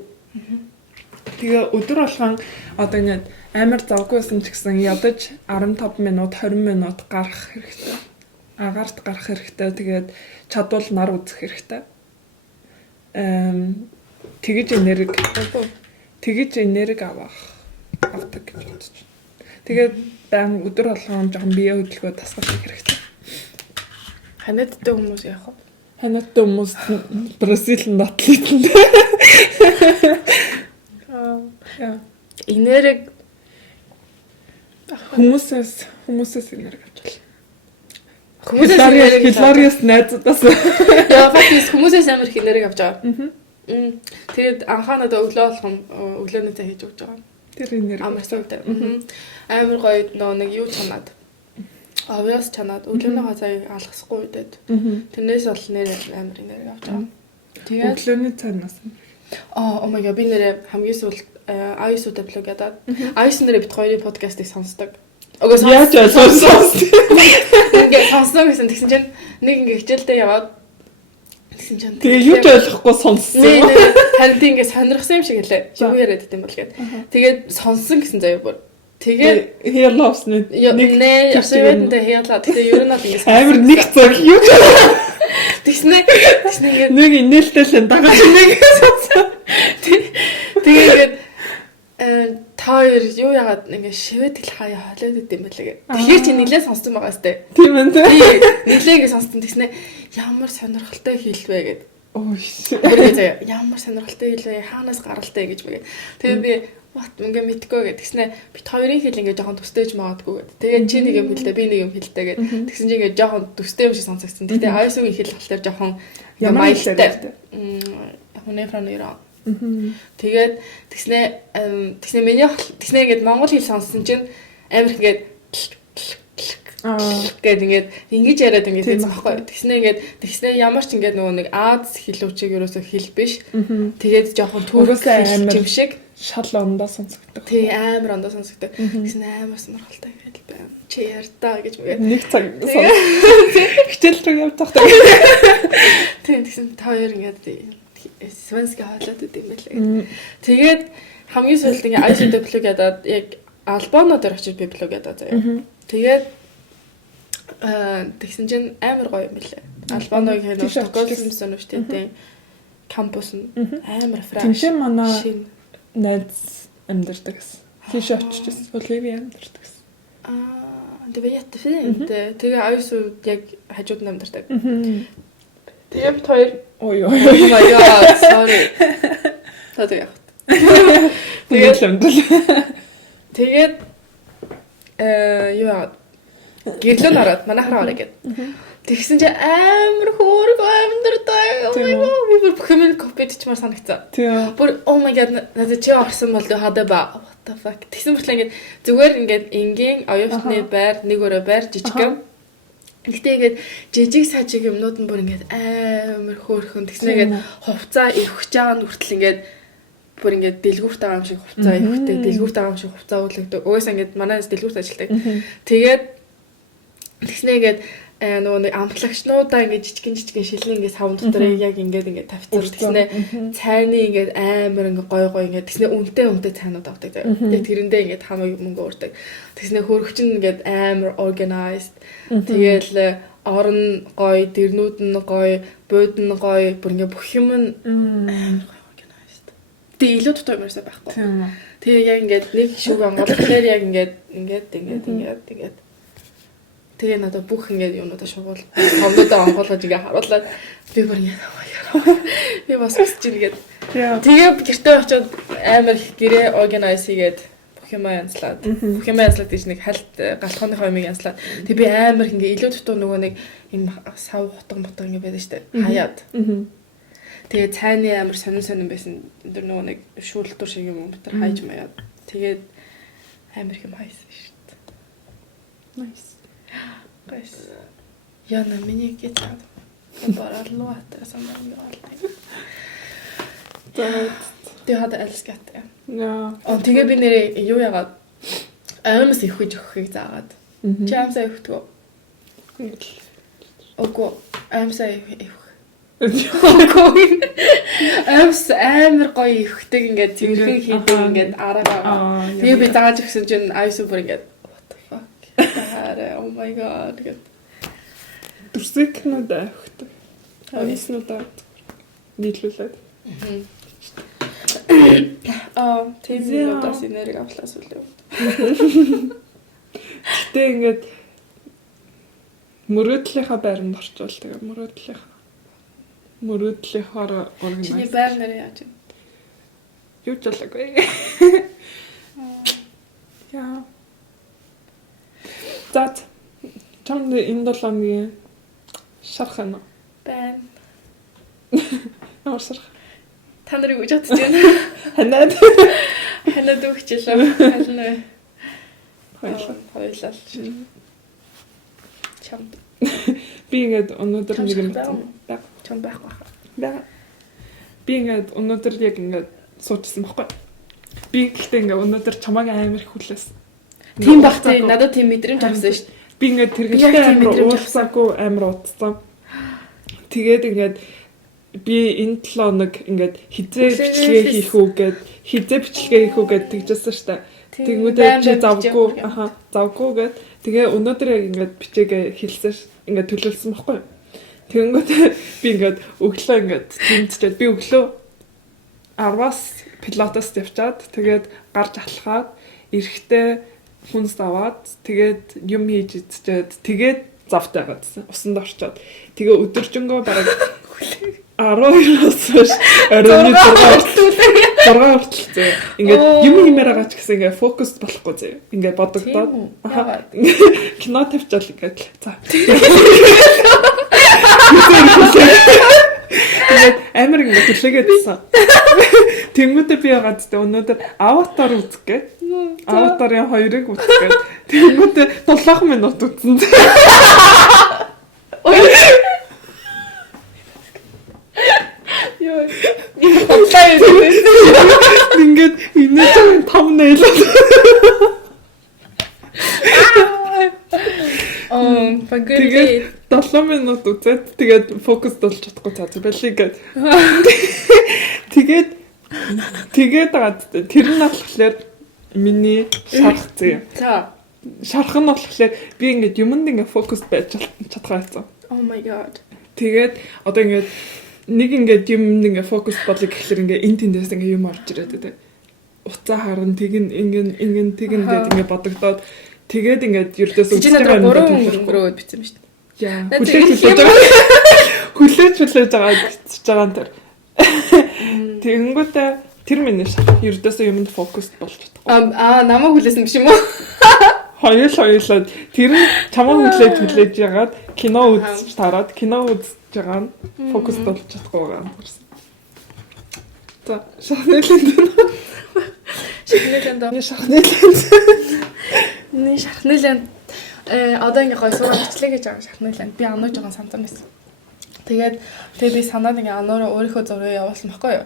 Тэгээ өдөр болгон одоо ингээд амар завгүйсэн ч гэсэн ядаж 15 минут 20 минут гарах хэрэгтэй. Агаарт гарах хэрэгтэй. Тэгээд чадвал нар үзэх хэрэгтэй. Тэгэж энерги авдаг гэж бодож байна. Тэгээд дан өдөр болгон жоохон бие хөдөлгөөн тасгах хэрэгтэй. Ханадтай хүмүүс яах вэ? Ханадтай хүмүүс Бразил натлитэн. Энерги хүмүүсээс энерги авч байна. Хүмүүсээс Хилариас найзуудаас яа фактис хүмүүсээс амар их энерги авч байгаа. Тэгээд анхаанаа өглөөний цай хийж өгч байгаа. Тэр энерги амар сувтай. Амар гоё нэг юу чанаад. Авьяас чанаад өглөөний цайг алгасахгүй үедээ. Тэрнээс бол нэр амар энерги авч байгаа. Тэгээд өглөөний цайнаас. Oh my god би нэрээ хамгийн сүүлд Айсуудаа блог ядаад Айс нэрээ бит хоёрын подкастыг сонсдог. Яаж сонсдог? Ингээд сонсдог гэсэн тэгсэн чинь нэг ингээд хичээлдээ яваад тэгсэн чинь тэгээ юу ч ойлгохгүй сонссон. Харин тийм ингээд сонирхсан юм шиг хэлээ. Юу яриад байт юм бол гээд. Тэгээд сонсон гэсэн заяа бүр. Тэгээд hear loves нэг ясвэдэнтэй хяалаа. Тэгээд ер нь бол ингээд амар нэг цаг юу ч тэгснэ ингээд нэг инээлтэй л дагаж нэг сонссон. Тэгээд та хоёр юу яагаад ингээ шивэд хэл хаяа хоолойд идэм бэлээ. Тэгэхээр чи нилээ сонссон байгаа сте. Тийм ээ. Нилээ ингээ сонссон тэгснэ ямар сонирхолтой хэлвэ гэд. Ой. Ямар сонирхолтой хэлвэ хаанаас гаралтай гэж мэгээ. Тэгээд би what ингээ мэдгүй гэд. Тэгснэ бит хоёрын хэл ингээ жоохон төстэйж магадгүй гэд. Тэгээд чи нэг юм хэлдэ би нэг юм хэлдэ гэд. Тэгсэн чи ингээ жоохон төстэй юм шиг сонсогдсон. Тэгтээ айсуугийн хэл халтаар жоохон маялтай. Хүнэфранера. Тэгээд тэгснэ миний ингээд монгол хэл сонссон чинь амар ингээд гээд ингээд ингэж яриад ингээд хэлсэн байхгүй. Тэгснэ ямар ч ингээд нөгөө нэг Аз хэлүүчиг ерөөсөө хэл биш. Тэгээд жоохон түрк хэл шиг шал ондоо сонсогддог. Тий амар ондоо сонсогддог. Тэгснэ амар сонирхолтой хэл байна. Чи ярьдаа гэж мэгээд нэг цаг хичээл рүү явдаг. Тэгсэн та хоёр ингээд Свенский хоолойд үт юм байлаа. Тэгээд хамгийн сүүлд ингээ айсуудаа блог ядаад яг Албано дээр очиж би блог ядаа заяа. Тэгээд тэгсэн чинь амар гоё юм байлаа. Албаногийн хэл Стокгольм университетийн кампус нь амар фрэш. Тиншээ манай найз амьдардаг гэсэн. Тийш очижсэн. Оливия амьдардаг гэсэн. Det var jättefint. Тэгээ айсууд яг хажууд нь амьдардаг. Тэгээ бит хоёр ой oh my god sorry. Тэгээд тэгээд яа гэрлэн ороод манайхаа орё гэд. Тэгсэн чи амар хөөргөө амьдардаг. Oh my god би бүр комент копидчмаар санагцсан. Бүр oh my god надад чи орсон бол хадаа ба what the fuck. Тэгсэн мэт л ингээд зүгээр ингээд энгийн оюутны байр нэг өрөө байр жижигхэн. Гэхдээ ингээд жижиг сажиг юмнууд нь бүр ингээд амар хөөрхөн тэгснэ ингээд хувцаа ирхэж байгаа нь хүртэл ингээд бүр ингээд дэлгүүрт байгаа юм шиг хувцас эвхтэй, дэлгүүрт байгаа юм шиг хувцас өглөгдөг. Угаасаа ингээд манайс дэлгүүрт ажилладаг. Тэгээд тэгснээгээд нөгөө нэг амтлагчнуудаа ингээд жижигэн шилэн ингээд савн дотор яг ингээд тавьцсан. Тэгснээ цайны ингээд амар ингээд гой ингээд тэгснээ үнэтэй цайнууд авдаг. Тэгээд тэрэндээ ингээд хамаг мөнгө уурдаг. Тэгснээ хөрөгч нь ингээд амар organized. Тэгээл орон гой, дэрнүүд нь гой, бууд нь гой, бүр ингээд бүх юм нь амар гой organized. Тэгээ илүү дотор юмрсаа байхгүй. Тэгээ яг ингээд нэг шүүг онгоолохлоор яг ингээд тэгээ надад бүх ингээд юмудаа шугуул томдоо онгоолгож ингээ харуулаад би бүр ингээ би бас хүсэж иргээд тэгээ гэртээ очиод амар их гэрээ organize хийгээд бүх юм янзлаад гэж нэг хальт галхооныхоо юмыг янзлаад тэгээ би амар их ингээ илүү дутуу нөгөө нэг юм сав хутга ингээ байдаг штэ хаяад тэгээ цайны амар сонин байсан тэр нөгөө нэг шүүлтүр шиг юм тэр хайж маяад тэгээд амар их юм хайсан штэ nice guys. Яна миний гитар. Bara låtar som de gör alltid. Det hade älskat det. Ja. Och tycker vi när det ju jag öms i skit zaagat. Jam säger utgå. Och gå öms i Öms амар гоё ихтэй ингээд тэмхэн хийдэг ингээд араа. Тэгээ би зааж өгсөн чинь айсу бүр ингээд oh my god. Дүрсэкнүүд авахдаг. Ависнуудаа нийлүүлээд. Тийм юмудаас энерги авлаас үлээ. Гэтэ ингээд мөрөөдлийнхаа байранд орчвол тэгээ мөрөөдлийнхоор органайз. Чиний байр нэр яаж вэ? Юу ч болоогүй. Яа. Зат чамд энэ 7 хоногийн шархана. Байна. Ямар шарх? Та нарыг үж бодож байна. Ханаад өгчлөө. Харин хоёлаа. Чамд. Би ингээд өнөөдөр нэг юм байна. Чамд байхгүй хаа. Би ингээд өнөөдөр яг ингээд суучсан байхгүй. Би гэхдээ ингээд өнөөдөр чамааг амар их хүлээсэн. Тийм багтай надад тийм мэдрэмж авсан шүү дээ. Би ингээд тэргэлтэй амар уулсаагүй амар утсан. Тэгээд ингээд би энэ 7 хоног ингээд хизээ бичлэгээ хийх үгээд тэгжсэн шүү дээ. Тэнгүүдээ чи завгүй гэд тэгээ өнөөдөр яг ингээд бичээгээ хэлсэн ингээд төлөвлөсөн байхгүй. Тэнгүүдээ би ингээд өглөө ингээд тэмцээд би өглөө 10-аас пилотоос явчаад тэгээд гарч алхаад эрэхтэй хүнс аваад тэгээд юм хийж идчихэд тэгээд завтай гадсан усанд орчоод тэгээ өдөржингөө бараг 12-оос хойш оройн 6 хүртэл ингээд юм хиймээрээ ч гэсэн ингээд фокус болохгүй зэ ингээд бодогдоод кино тавьчаал ингээд за амар ингээд хүлээгээдсэн. Тэнгүүдээ би ягаад тэ өнөөдөр аватар үзэх гээд аватарын 2-ыг үзэх гээд тэнгүүдээ 7 минут үзсэн. Йоо. Ингээд инээдэн thumbnail. Тэгээд 7 минут үзээд тэгээд фокус болж чадахгүй цаа байлиг гээд. Тэгээд гад тэр нь болохоор миний шарх зэ. За. Шарх нь болохоор би ингээд юмд ингээд фокус байж чадхаасан. Oh my god. Тэгээд одоо ингээд нэг ингээд юмд ингээд фокус бодлоо гэхэлэр ингээд эн тэндээс ингээд юм орж ирээд тэ. Уцаа харан тэгин ингээд тэгээд ингээд бодогдоод тэгээд ингээд ердөөс үзэж байгаа өнгөрөөд бичсэн ба шүү дээ. Яа. Хүлээж байгаа бичиж байгаа энэ төр. Тэнгүүтээ тэр миний шарх ердөөсөө юмд фокус болж чадахгүй. Намайг хүлээсэн биш юм уу? Хоёулаа тэр нь чамаа хүлээж ягаад кино үзэж тараад кино үзэж байгаа нь фокус болж чадахгүй байгаа юм гэсэн. За шахнэлэнд одоо ингээ гой суугаад бичлээ гэж байгаа шахнэлэнд би анууж байгаа сансан байсан. Тэгээд би санаад ингээ ануураа өөрийнхөө зургийг явуулсан байхгүй юу?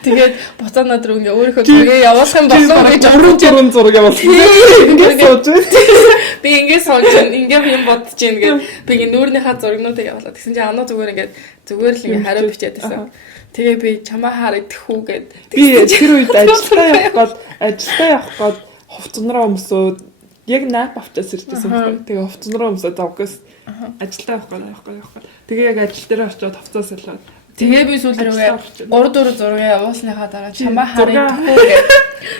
Тэгээд буцаанаа руу ингээ өөрийнхөө зургийг явуулах юм болов гэж уран зураг явуулсан. Ингээд сууж байна. би ингээ сууж ингээ юм бодож гин гээд би ингээ нүүрнийхээ зургнуудыг явуулаад тэгсэн чинь анаа зүгээр ингээ зүгээр л ингээ хариу бичээд байсан. Тэгээ би чамаа харагдах уу гээд би тэр үед ажилдаа явах гээд хувцсанараа өмсөөд яг нап авчаас ирчихсэн байхгүй. Тэгээ хувцсанараа өмсөөд завгаас ажилдаа явах гээд. Тэгээ яг ажил дээр очиод хувцас солиод. Тэгээ би сүүл рүүгээ 3-4 зураг явуулсныхаа дараа чамаа харагдах уу гээд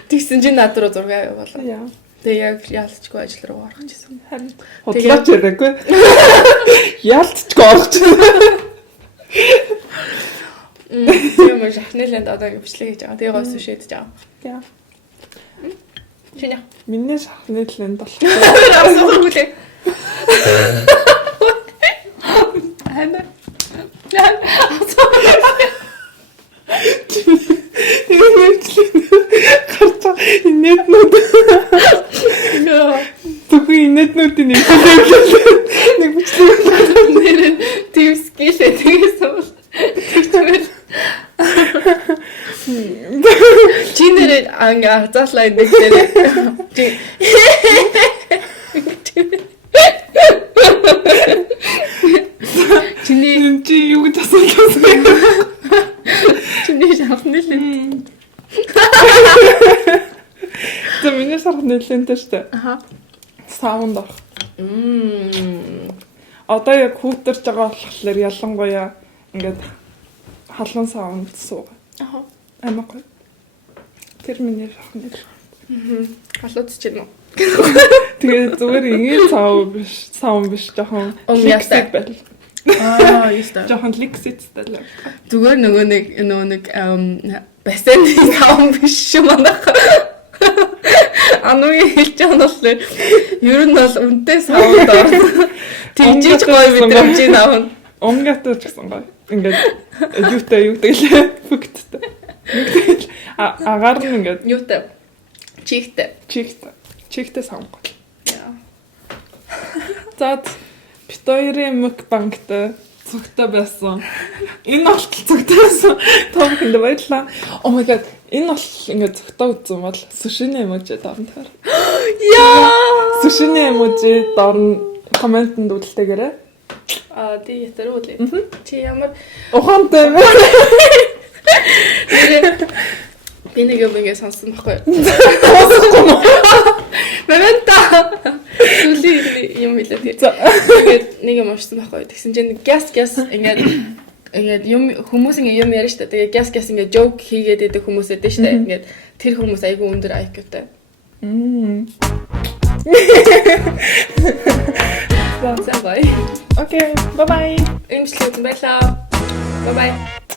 тэгсэн чинь над руу зураг явуулаа. Тэгээ яг яалтчгүй ажил руу орох гэсэн. Харин худлаач яриаггүй. Яалтчгүй орох. Тийм үү шахнэлэнд одоо бичлэг хийж байгаа. Тэгээ гойс шийдэж байгаа. Яа. Шинэ. Миний шахнэлэнд болох. Асуугүйтэй. Хана. Карта инетнүүд. Төгөө инетнүүдийн нэг бичлэг. Нэрэн тийм скилээ тэгээс бол. Тэгвэл чи нэр ангаацлаа энэ дээр чи юу гэж асуусан бэ? чиний шахнэлээ За миний шахнэлэнтэй штэ. Саунд орох. Одоо яг хүүтэрж байгаа болохоор ялангуяа ингээд халуун саунд суугаа. Амар гоё. Тэр миний шахнэл. халууц чинь уу. Тэгээ зүгээр ингээл саун биш жоохон Умястай байл. Яста. Жоохон ликситтэй л. Зүгээр нөгөө нэг бассейн саун биш юм анах. Ануи хэлж байгаа нь болохоор ер нь бол үнтэй саунд орно. Тэгжиж гоё мэдрэмж наавна. Омгатай ч гэсэн гоё. Ингээд юутай гэлээ фүгттэй. Агаар нь ингээд юутай чигтэй саун гоё. За бит хоёрын мукбангтай цогтой байсан. Энэ болтол цогтой байсан. Том хүнд баярлаа. Oh my god. Энэ бол ингээд цогтой үзсэн бол сушины эможи дорн таар. Яа. Сушины эможи дорн комментэнд үлдээгээрэй. Тий ятар үлээ. Чи ямар Ухаантай юм. би нэг юм ингэ сонссон байхгүй. Сонсохгүй мó. Момента. Сүлийн юм хэлээ тий. Тэгээд нэг юм уушсан байхгүй. Тэгсэн чинь гяс ингээд юм хүмүүс ингэ юм ярьж та. Тэгээд гяс ингэ joke хийгээд идэг хүмүүс эдэн штэ. Ингээд тэр хүмүүс айгүй өндөр IQ-тай. За бай. Окей, bye bye. Эмчлэг баярлаа. Bye bye.